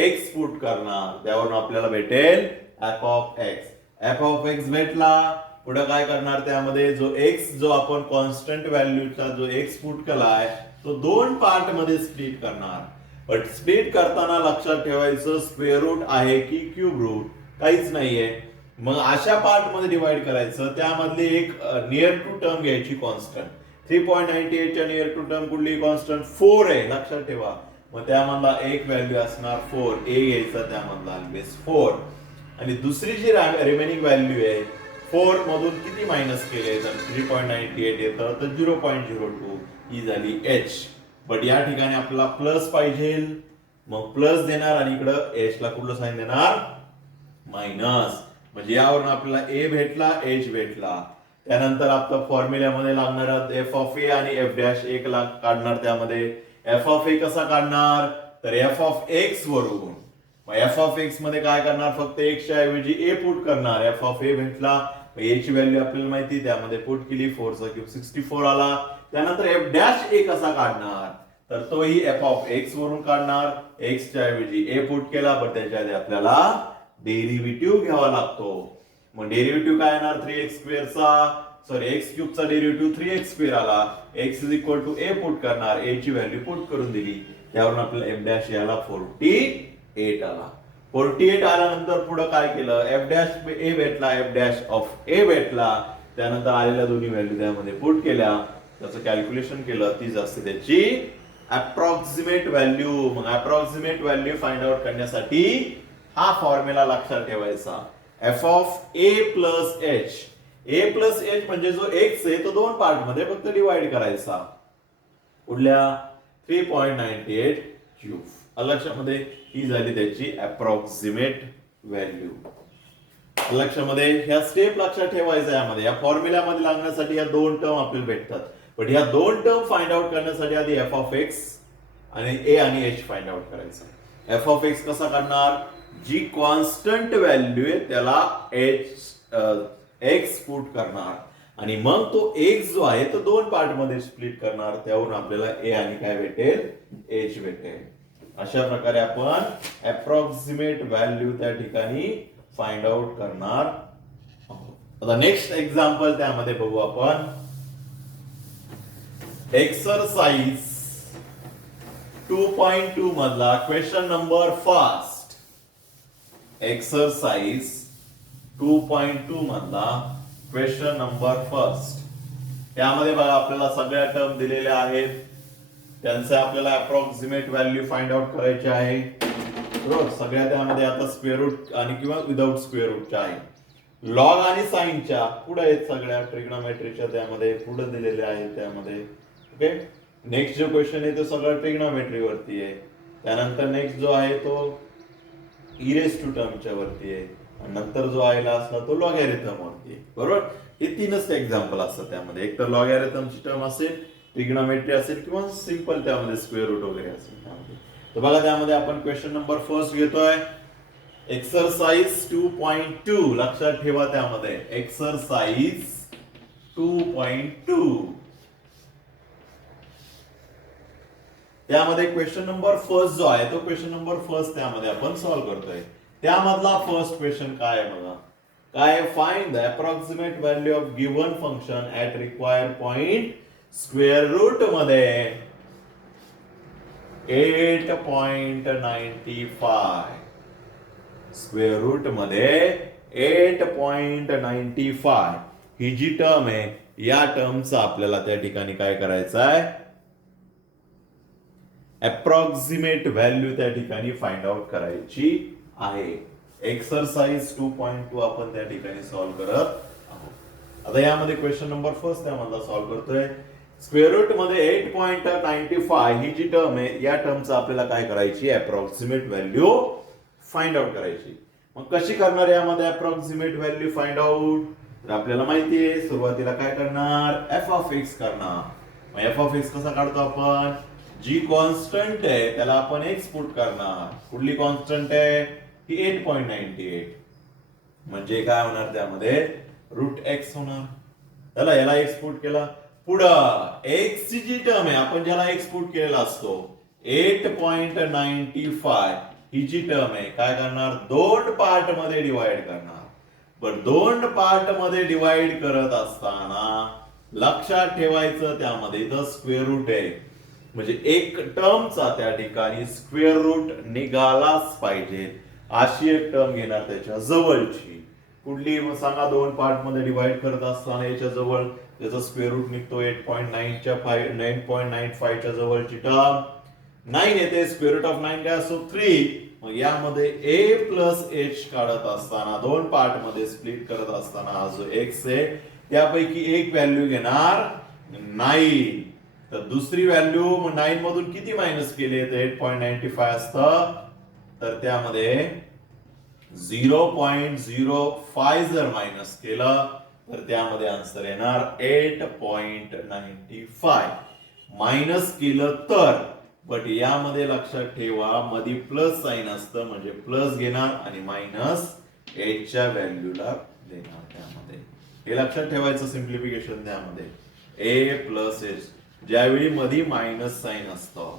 एक्स पुट करणार. त्यावरून आपल्याला भेटेल F of x. F of x भेटला. पुढे काय करणार त्यामध्ये जो एक्स जो आपण कॉन्स्टंट व्हॅल्यूचा जो एक्स पुट केलाय तो दोन पार्ट मध्ये स्प्लिट करणार. बट स्प्लिट करताना लक्षात ठेवायचं स्क्वेअर रूट आहे की क्यूब रूट काहीच नाहीये. मग अशा पार्ट मध्ये डिवाइड करायचं. त्यामधली एक नियर टू टर्म घ्यायची कॉन्स्टंट. 3.98 च्या नियर टू टर्म कुठली कॉन्स्टंट 4 आहे लक्षात ठेवा. मग त्यामधला एक व्हॅल्यू असणार 4 ए घ्यायचा त्यामधला बेस 4 आणि दुसरी जी रिमेनिंग व्हॅल्यू आहे 4 मधून किती मायनस केले तर 3.98 येतं तर 0.02 ही झाली एच. बट या ठिकाणी आपल्याला प्लस पाहिजे मग प्लस देणार आणि इकडं एच ला कुठलं साइन देणार मायनस. म्हणजे यावरून आपल्याला ए भेटला एच भेटला. त्यानंतर आपल्या फॉर्म्युल्यामध्ये लागणार एफ ऑफ ए आणि एफ डॅश ए ला काढणार. त्यामध्ये एफ ऑफ ए कसा काढणार तर एफ ऑफ एक्स वरून. मग एफ ऑफ एक्स मध्ये काय करणार फक्त एक्स च्या ऐवजी ए पुट करणार. एफ ऑफ ए भेटला ए ची व्हॅल्यू आपल्याला माहिती त्यामध्ये पुट केली 4 चा क्यूब 64 आला. त्यानंतर एफ डॅश ए कसा काढणार तर तोही एफ ऑफ एक्स वरून काढणार. एक्स च्या ऐवजी ए पुट केला पण त्याच्या आधी आपल्याला डेरिव्हेटिव्ह घ्यावा लागतो. मग डेरिव्हेटिव्ह काय येणार 3x स्क्वेअर चा सॉरी एक्स क्यूब चा डेरिव्हेटिव्ह 3x स्क्वेअर आला. x is equal to a put करणार. ए ची व्हॅल्यू पुट करून दिली त्यावरून आपल्याला एफ डॅश याला 48 आला. 48 आल्यानंतर पुढे काय केलं एफ डॅश ए भेटला एफ डॅश ऑफ ए भेटला. त्यानंतर आलेल्या दोन्ही व्हॅल्यू त्यामध्ये पुट केल्या त्याचं कॅल्क्युलेशन केलं तीच असते त्याची अप्रॉक्सिमेट व्हॅल्यू. मग अप्रॉक्सिमेट व्हॅल्यू फाइंड आउट करण्यासाठी हा फॉर्म्युला लक्षात ठेवायचा F of a plus H. A plus H म्हणजे जो एक्स आहे तो दोन पार्ट मध्ये फक्त डिवाइड करायचा. कुठल्या 3.98 क्यूब. लक्षामध्ये ही झाली त्याची अप्रॉक्सिमेट व्हॅल्यू. लक्षामध्ये ह्या स्टेप लक्षात ठेवायचं यामध्ये. या फॉर्म्युल्यामध्ये लागण्यासाठी या दोन टर्म आपल्याला भेटतात. पण या दोन टर्म फाइंड आउट करण्यासाठी आधी एफ ऑफ एक्स आणि ए आणि एच फाइंड आउट करायचं. एफ ऑफ एक्स कसा काढणार? जी कॉन्स्टंट व्हॅल्यू आहे त्याला एक्स पुट करणार आणि मग तो एक्स जो आहे तो दोन पार्ट मध्ये स्प्लिट करणार. त्यावरून आपल्याला ए आणि काय भेटेल? एच भेटेल. अशा प्रकारे आपण अप्रॉक्सिमेट व्हॅल्यू त्या ठिकाणी फाइंड आउट करणार आहोत. आता नेक्स्ट एक्झाम्पल त्यामध्ये बघू आपण. एक्सरसाइज 2.2 मधला क्वेश्चन नंबर फर्स्ट. एक्सरसाइज 2.2 मधला क्वेश्चन नंबर फर्स्ट. त्यामध्ये बघा आपल्याला सगळ्या टर्म दिलेल्या आहेत. त्यांचे आपल्याला अप्रॉक्सिमेट व्हॅल्यू फाइंड आउट करायचे आहे. बरोबर. सगळ्या त्यामध्ये आता स्क्वेअर रूट आणि किंवा विदाउट स्क्वेअर रूटच्या आहे. लॉग आणि साइनच्या पुढे आहेत सगळ्या. ट्रिग्नोमेट्रीच्या त्यामध्ये पुढे दिलेल्या आहेत त्यामध्ये. ओके. नेक्स्ट जो क्वेश्चन आहे तो सगळं ट्रिग्नोमेट्री वरती आहे. त्यानंतर नेक्स्ट जो आहे तो इरेज टू टर्मच्या वरती आहे. आणि नंतर जो आहे असला तो लॉगॅरिथम वरती आहे. बरोबर. हे तीनच एक्झाम्पल असतात त्यामध्ये. एक तर लॉगॅरिथमची टर्म असेल, ट्रिग्नोमेट्री असेल किंवा सिंपल त्यामध्ये स्क्वेअर रूट वगैरे असेल त्यामध्ये. तर बघा त्यामध्ये आपण क्वेश्चन नंबर फर्स्ट घेतोय. एक्सरसाइज 2.2. लक्षात ठेवा त्यामध्ये एक्सरसाइज 2.2. त्यामध्ये क्वेश्चन नंबर फर्स्ट जो आहे तो क्वेश्चन नंबर फर्स्ट त्यामध्ये आपण सॉल्व्ह करतोय. त्यामधला फर्स्ट क्वेश्चन काय आहे बघा. काय? Find the approximate value of given function at required point square root मध्ये 8.95. स्क्वेअर रूट मध्ये 8.95 ही जी टर्म आहे या टर्मचा आपल्याला त्या ठिकाणी काय करायचं आहे? अप्रॉक्सिमेट व्हॅल्यू त्या ठिकाणी फाइंड आउट करायची आहे. एक्सरसाइज 2.2 आपण त्या ठिकाणी सॉल्व्ह करत आहोत. आता यामध्ये क्वेश्चन नंबर फर्स्ट त्यामधला सॉल्व्ह करतोय. स्क्वेअर रूट मध्ये 8.95 ही जी टर्म आहे या टर्मचा आपल्याला काय करायची? अप्रॉक्सिमेट व्हॅल्यू फाइंड आउट करायची. मग कशी करणार यामध्ये अप्रॉक्सिमेट व्हॅल्यू फाइंड आउट? तर आपल्याला माहिती आहे सुरुवातीला काय करणार? एफ ऑफ एक्स करणार. मग एफ ऑफ एक्स कसा काढतो आपण? जी कॉन्स्टंट आहे त्याला आपण एक्स पुट करणार. कुठली कॉन्स्टंट आहे? ही 8.98. म्हणजे काय होणार त्यामध्ये? रूट एक्स होणार. त्याला याला एक्स पुट केला. पुढं एक्स ची जी टर्म आहे आपण ज्याला एक्स पुट केलेला असतो 8.95 ही जी टर्म आहे काय करणार? दोन पार्ट मध्ये डिवाइड करणार. पण दोन पार्ट मध्ये डिवाइड करत असताना लक्षात ठेवायचं त्यामध्ये इथं स्क्वेअर रूट आहे. म्हणजे एक टर्मचा त्या ठिकाणी स्क्वेअर रूट निघालाच पाहिजे अशी एक टर्म घेणार त्याच्या जवळची. कुठली सांगा? दोन पार्ट मध्ये डिवाइड करत असताना याच्या जवळ त्याचा स्क्वेअर रूट निघतो 9.95 च्या जवळची टर्म 9 येते. स्क्वेअर रूट ऑफ 9 काय असतो? 3. मग यामध्ये a प्लस एच काढत असताना दोन पार्ट मध्ये स्प्लिट करत असताना हा जो एक्स आहे त्यापैकी एक व्हॅल्यू घेणार 9. तर दुसरी व्हॅल्यू 9 मधून किती मायनस केले तर 8.95 असतं. तर त्यामध्ये 0.05 जर मायनस केलं तर त्यामध्ये आन्सर येणार 8.95. मायनस केलं तर बट यामध्ये लक्षात ठेवा मध्ये प्लस साइन असतं म्हणजे प्लस घेणार आणि मायनस एचच्या व्हॅल्यूला देणार त्यामध्ये. हे लक्षात ठेवायचं सिम्प्लिफिकेशन त्यामध्ये. ए प्लस एच ज्यावेळी मध्ये मायनस साइन असतं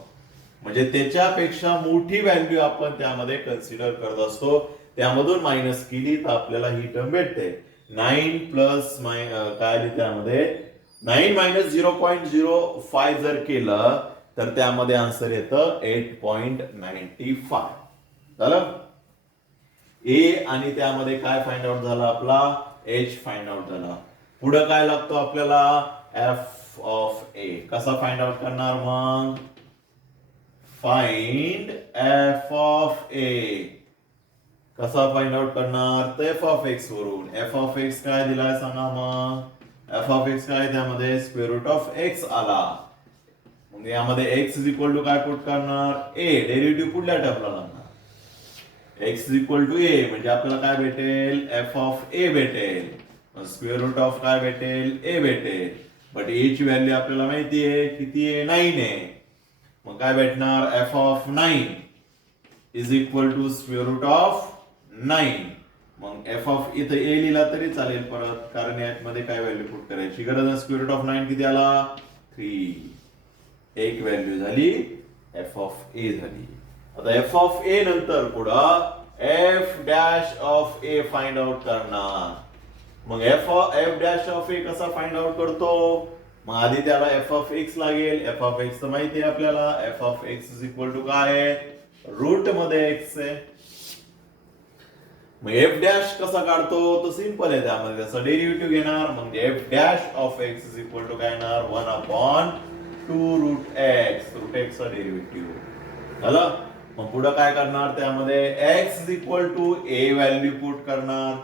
म्हणजे त्याच्यापेक्षा मोठी व्हॅल्यू आपण त्यामध्ये कन्सिडर करत असतो. त्यामधून मायनस केली तर आपल्याला ही टर्म भेटते. 9 प्लस काय आली त्यामध्ये 9 मायनस 0.05 जर केलं तर त्यामध्ये आन्सर येतं 8.95. झालं. ए आणि त्यामध्ये काय फाइंड आउट झाला आपला? एच फाइंड आउट झाला. पुढे काय लागतो आपल्याला? एफ ऑफ ए. कसा फाइंड आउट करणार मग? फाइंड एफ ऑफ ए. कसा फाइंड आउट करणार? तर एफ ऑफ एक्स वरून. एफ ऑफ एक्स काय दिलाय सांगा मग? एफ ऑफ एक्स काय त्यामध्ये? स्क्वेअर रूट ऑफ एक्स आला. मग यामध्ये एक्स इज इक्वल टू काय पुट करणार, ए. डेरिव्हेटिव्ह कुठल्या टर्मला लागणार, एक्स इज इक्वल टू ए, म्हणजे आपल्याला काय भेटेल, एफ ऑफ ए भेटेल. स्क्वेअर रूट ऑफ काय भेटेल, ए भेटेल. बट ए ची व्हॅल्यू आपल्याला माहिती आहे किती आहे, 9 आहे. मग काय भेटणार, f of 9 is equal to square root of 9. मग एफ ऑफ इथं ए लिहिला तरी चालेल परत, कारण यामध्ये काय व्हॅल्यू पुट करायची गरज नाही. स्क्वेअर रूट ऑफ 9 किती आला, 3. एक व्हॅल्यू झाली, एफ ऑफ ए झाली. आता एफ ऑफ ए नंतर पुढं F dash of A find out करणार. मग एफ डॅश ऑफ ए कसा फाइंड आउट करतो, मग आधी त्याला एफ ऑफ एक्स लागेल. एफ ऑफ एक्स तर माहिती आहे आपल्याला, f of x is equal to काय आहे, रूट मध्ये एक्स आहे. मग एफ डॅश कसा काढतो, तो सिंपल आहे, त्यामध्ये त्याचा डेरिव्हेटिव्ह घेणार. मग f dash of x is equal to काय येणार, 1/2 रूट एक्स. रूट एक्स चा डेरिव्हेटिव्ह झालं. मग पुढे काय करणार, त्यामध्ये x is equal to a value put करणार.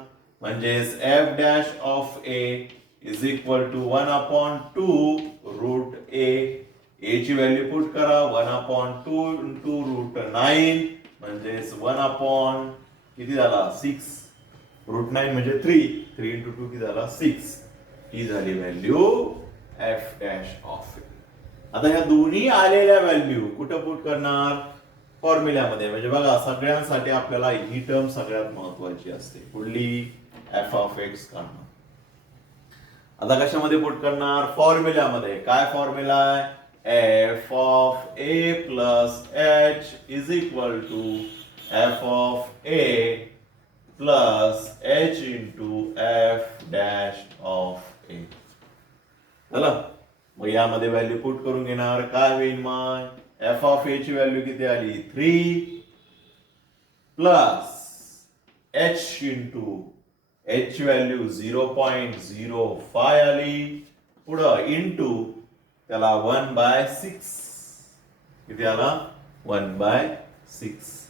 म्हणजेच f dash of a is equal to 1/2 root a. A ची व्हॅल्यू पुट करा, 1/2 इंटू रूट 9 म्हणजेच 1 किती झाला, 6. रूट 9 म्हणजे 3 इंटू 2 किती झाला, 6. ही झाली value F dash of a. आता ह्या दोन्ही आलेल्या व्हॅल्यू कुठं पुट करणार, फॉर्म्युल्यामध्ये. म्हणजे बघा, सगळ्यांसाठी आपल्याला ही टर्म सगळ्यात महत्वाची असते, कुठली, एफ ऑफ एक्स काढणार. आता कशामध्ये पुट करणार, फॉर्म्युल्यामध्ये. काय फॉर्म्युला आहे, f of a plus h is equal to f of a plus h into f dash of a. झालं. मग यामध्ये व्हॅल्यू पुट करून घेणार. काय होईल मग, एफ ऑफ ए ची व्हॅल्यू किती आली, 3 प्लस एच इंटू एच ची व्हॅल्यू 0.05 आली. पुढं इंटू त्याला 1/6 किती आला, 1/6.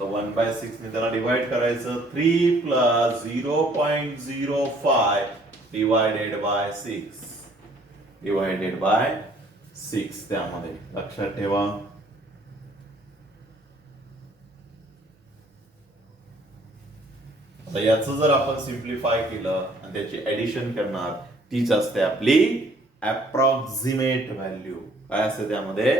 1/6 ने त्याला डिवाइड करायचं. 3 प्लस 0.05 डिवायडेड बाय 6 त्यामध्ये लक्षात ठेवा. आता याचं जर आपण सिम्प्लिफाय केलं आणि त्याची ऍडिशन करणार, तीच असते आपली अप्रॉक्सिमेट व्हॅल्यू. काय असते त्यामध्ये,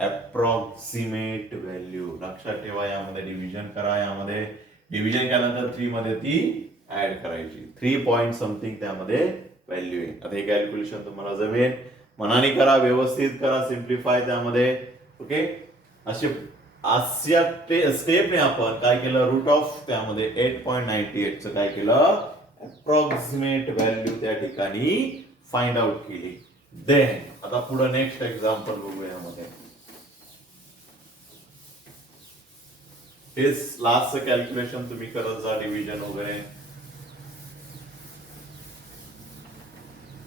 अप्रॉक्सिमेट व्हॅल्यू. लक्षात ठेवा, यामध्ये डिव्हिजन करा. यामध्ये डिव्हिजन केल्यानंतर 3 मध्ये ती ऍड करायची. 3 पॉइंट समथिंग त्यामध्ये व्हॅल्यू आहे. आता हे कॅल्क्युलेशन तुम्हाला जमेल, मनाने करा, व्यवस्थित करा, सिम्प्लिफाय त्यामध्ये. ओके, अशा स्टेपने आपण काय केलं, रूट ऑफ त्यामध्ये 8.98 चं काय केलं, अप्रॉक्सिमेट व्हॅल्यू त्या ठिकाणी फाइंड आउट केली. देन आता पुढे नेक्स्ट एक्झाम्पल बघूया. यामध्ये हेच लास्टचं कॅल्क्युलेशन तुम्ही करत जा, डिव्हिजन वगैरे.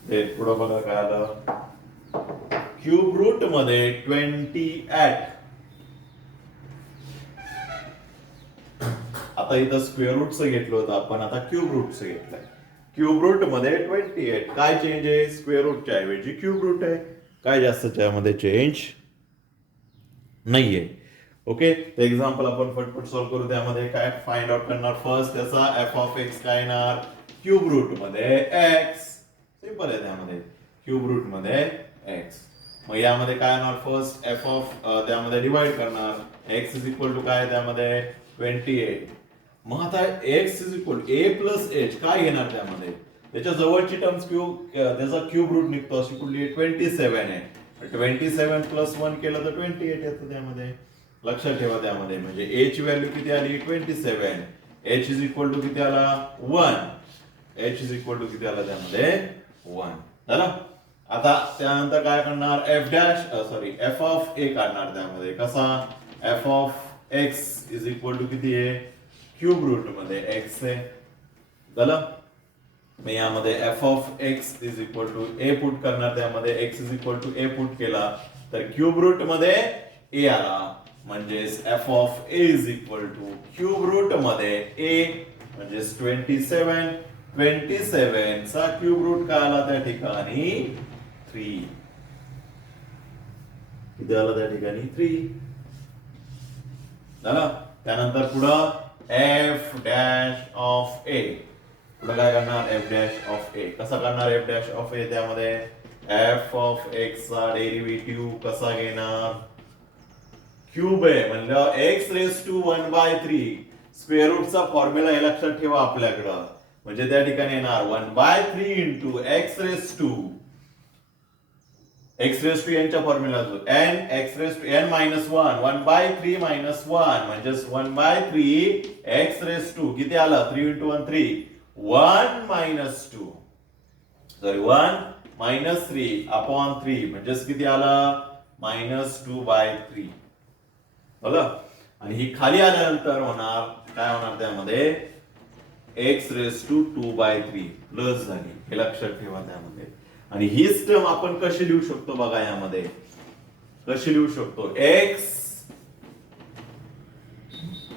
हे पुढं बघा काय आलं, क्यूब रूट मध्ये 28. आता इथं स्क्वेअर रूटचं घेतलं होतं आपण, आता क्यूब रूटचं घेतलंय. क्यूब रूट मध्ये 28. काय चेंज आहे, स्क्वेअर रूटच्या ऐवजी क्यूब रूट आहे. काय जास्त त्यामध्ये चेंज नाहीये. ओके, तर एक्झाम्पल आपण फटफट सॉल्व्ह करू. त्यामध्ये काय फाइंड आउट करणार, फर्स्ट त्याचा एफ ऑफ एक्स काय येणार, क्यूब रूट मध्ये एक्स. सिंपल आहे, त्यामध्ये क्यूब रूट मध्ये एक्स. मग यामध्ये काय येणार, फर्स्ट एफ ऑफ त्यामध्ये डिवाइड करणार. एक्स इज इक्वल टू काय त्यामध्ये 28. मग आता x is equal A plus H काय घेणार, त्यामध्ये त्याच्या जवळची टर्म्स क्यूब, त्याचा क्यूब रूट निघतो. अशी कुठली 27 आहे. 27 प्लस 1 केलं तर 28 येतं त्यामध्ये. लक्षात ठेवा, त्यामध्ये म्हणजे ए ची व्हॅल्यू किती आली, 27. एच इज इक्वल टू किती आला, 1. एच इज इक्वल टू किती आला त्यामध्ये, 1. झालं. आता त्यानंतर काय करणार, f dash f of a काढणार. त्यामध्ये कसा, f of x is equal to किती आहे, क्यूब रूट मध्ये एक्स आहे. झालं. मी यामध्ये f of x is equal to a put करणार. त्यामध्ये x is equal to a put केला तर क्यूब रूट मध्ये ए आला. म्हणजेच f of a is equal to cube root मध्ये ए म्हणजेच 27. 27 चा क्यूब रूट काय आला त्या ठिकाणी, 3. किती आलं त्या ठिकाणी 3 झालं. त्यानंतर पुढं एफ डॅश ऑफ ए, पुढं काय करणार एफ डॅश ऑफ ए. कसा करणार एफ डॅश ऑफ ए, त्यामध्ये एफ ऑफ एक्स चा डेरिव्हेटिव्ह कसा घेणार, क्यूब आहे म्हणलं एक्स रेस टू 1/3 स्क्वेअर रूटचा फॉर्म्युला हे लक्षात ठेवा आपल्याकडं. म्हणजे त्या ठिकाणी येणार 1/3 इंटू एक्स रेस टू यांच्या formula n x raise to n minus 1 1/3 minus 1 म्हणजेच 1/3 x रेस टू किती आलं 3 into 1 3 1 minus 2 sorry 1 minus 3 upon 3 म्हणजेच किती आलं -2/3 बघा. आणि ही खाली आल्यानंतर होणार काय होणार त्यामध्ये x रेस टू 2/3 प्लस झाली, हे लक्षात ठेवा त्यामध्ये. आणि हीच टर्म आपण कशी लिहू शकतो बघा, यामध्ये कशी लिहू शकतो, x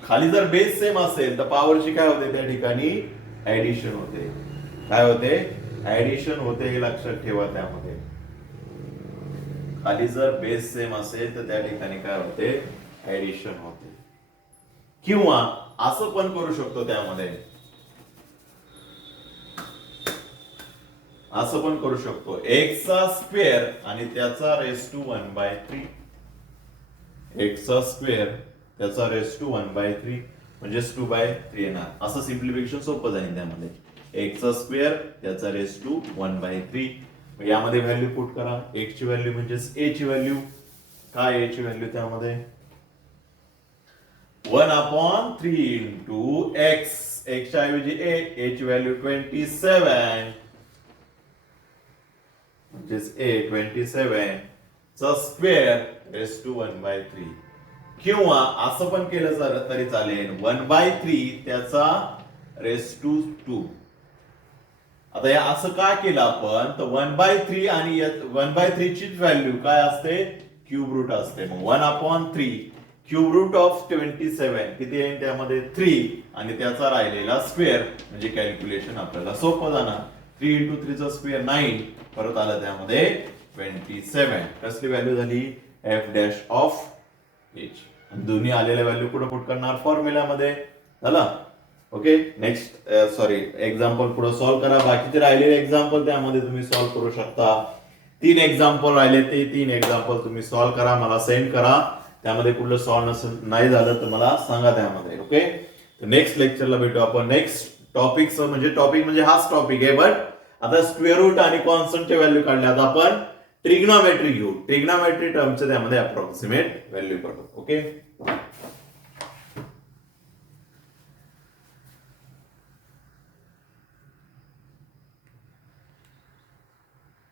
खाली जर बेस सेम असेल तर पॉवरची काय होते त्या ठिकाणी ऍडिशन होते. काय होते ऍडिशन होते, हे लक्षात ठेवा त्यामध्ये. खाली जर बेस सेम असेल तर त्या ठिकाणी काय होते ऍडिशन होते. किंवा असं पण करू शकतो त्यामध्ये, असं पण करू शकतो x चा स्क्वेअर आणि त्याचा रेस टू 1/3 x चा स्क्वेअर त्याचा रेस टू 1/3 म्हणजे 2/3 येणार. असं सिम्प्लिफिकेशन सोपं जाईल त्यामध्ये. x चा स्क्वेअर त्याचा रेस टू 1/3. यामध्ये व्हॅल्यू पुट करा, x ची व्हॅल्यू म्हणजे a ची व्हॅल्यू काय, a ची व्हॅल्यू त्यामध्ये 1/3 इंटू x, x च्या ऐवजी a ची व्हॅल्यू 27 म्हणजेच a 27 चा स्क्वेअर रेस टू 1/3. किंवा असं पण केलं तरी चालेल 1/3 त्याचा रेस टू 2. आता या असं का केलं आपण, तर 1/3 आणि 1/3 ची व्हॅल्यू काय असते क्यूब रूट असते. मग 1/3 क्यूब रूट ऑफ 27 किती येईल त्यामध्ये 3 आणि त्याचा राहिलेला स्क्वेअर म्हणजे कॅल्क्युलेशन आपल्याला सोपं जाणार. 3 इंटू 3 चा स्क्वेअर 9 परत आलं त्यामध्ये 27. कसली व्हॅल्यू झाली एफ डॅश ऑफ एच. दोन्ही आलेल्या व्हॅल्यू कुठे पुट करणार फॉर्म्युल्यामध्ये झालं. ओके नेक्स्ट सॉरी एक्झाम्पल पुढे सॉल्व्ह करा. बाकीचे राहिलेले एक्झाम्पल त्यामध्ये तुम्ही सॉल्व्ह करू शकता. 3 एक्झाम्पल राहिले ते 3 एक्झाम्पल तुम्ही सॉल्व्ह करा, मला सेंड करा. त्यामध्ये कुठलं सॉल्व्ह नाही झालं तर मला सांगा त्यामध्ये. ओके नेक्स्ट लेक्चरला भेटू आपण. नेक्स्ट टॉपिक म्हणजे हाच टॉपिक आहे, बट आता स्क्वेअर रूट आणि कॉन्स्टंटचे व्हॅल्यू काढल्यात आपण ट्रिग्नोमेट्री घेऊ. ट्रिग्नोमेट्री टर्मचे त्यामध्ये अप्रॉक्सिमेट व्हॅल्यू काढू. ओके.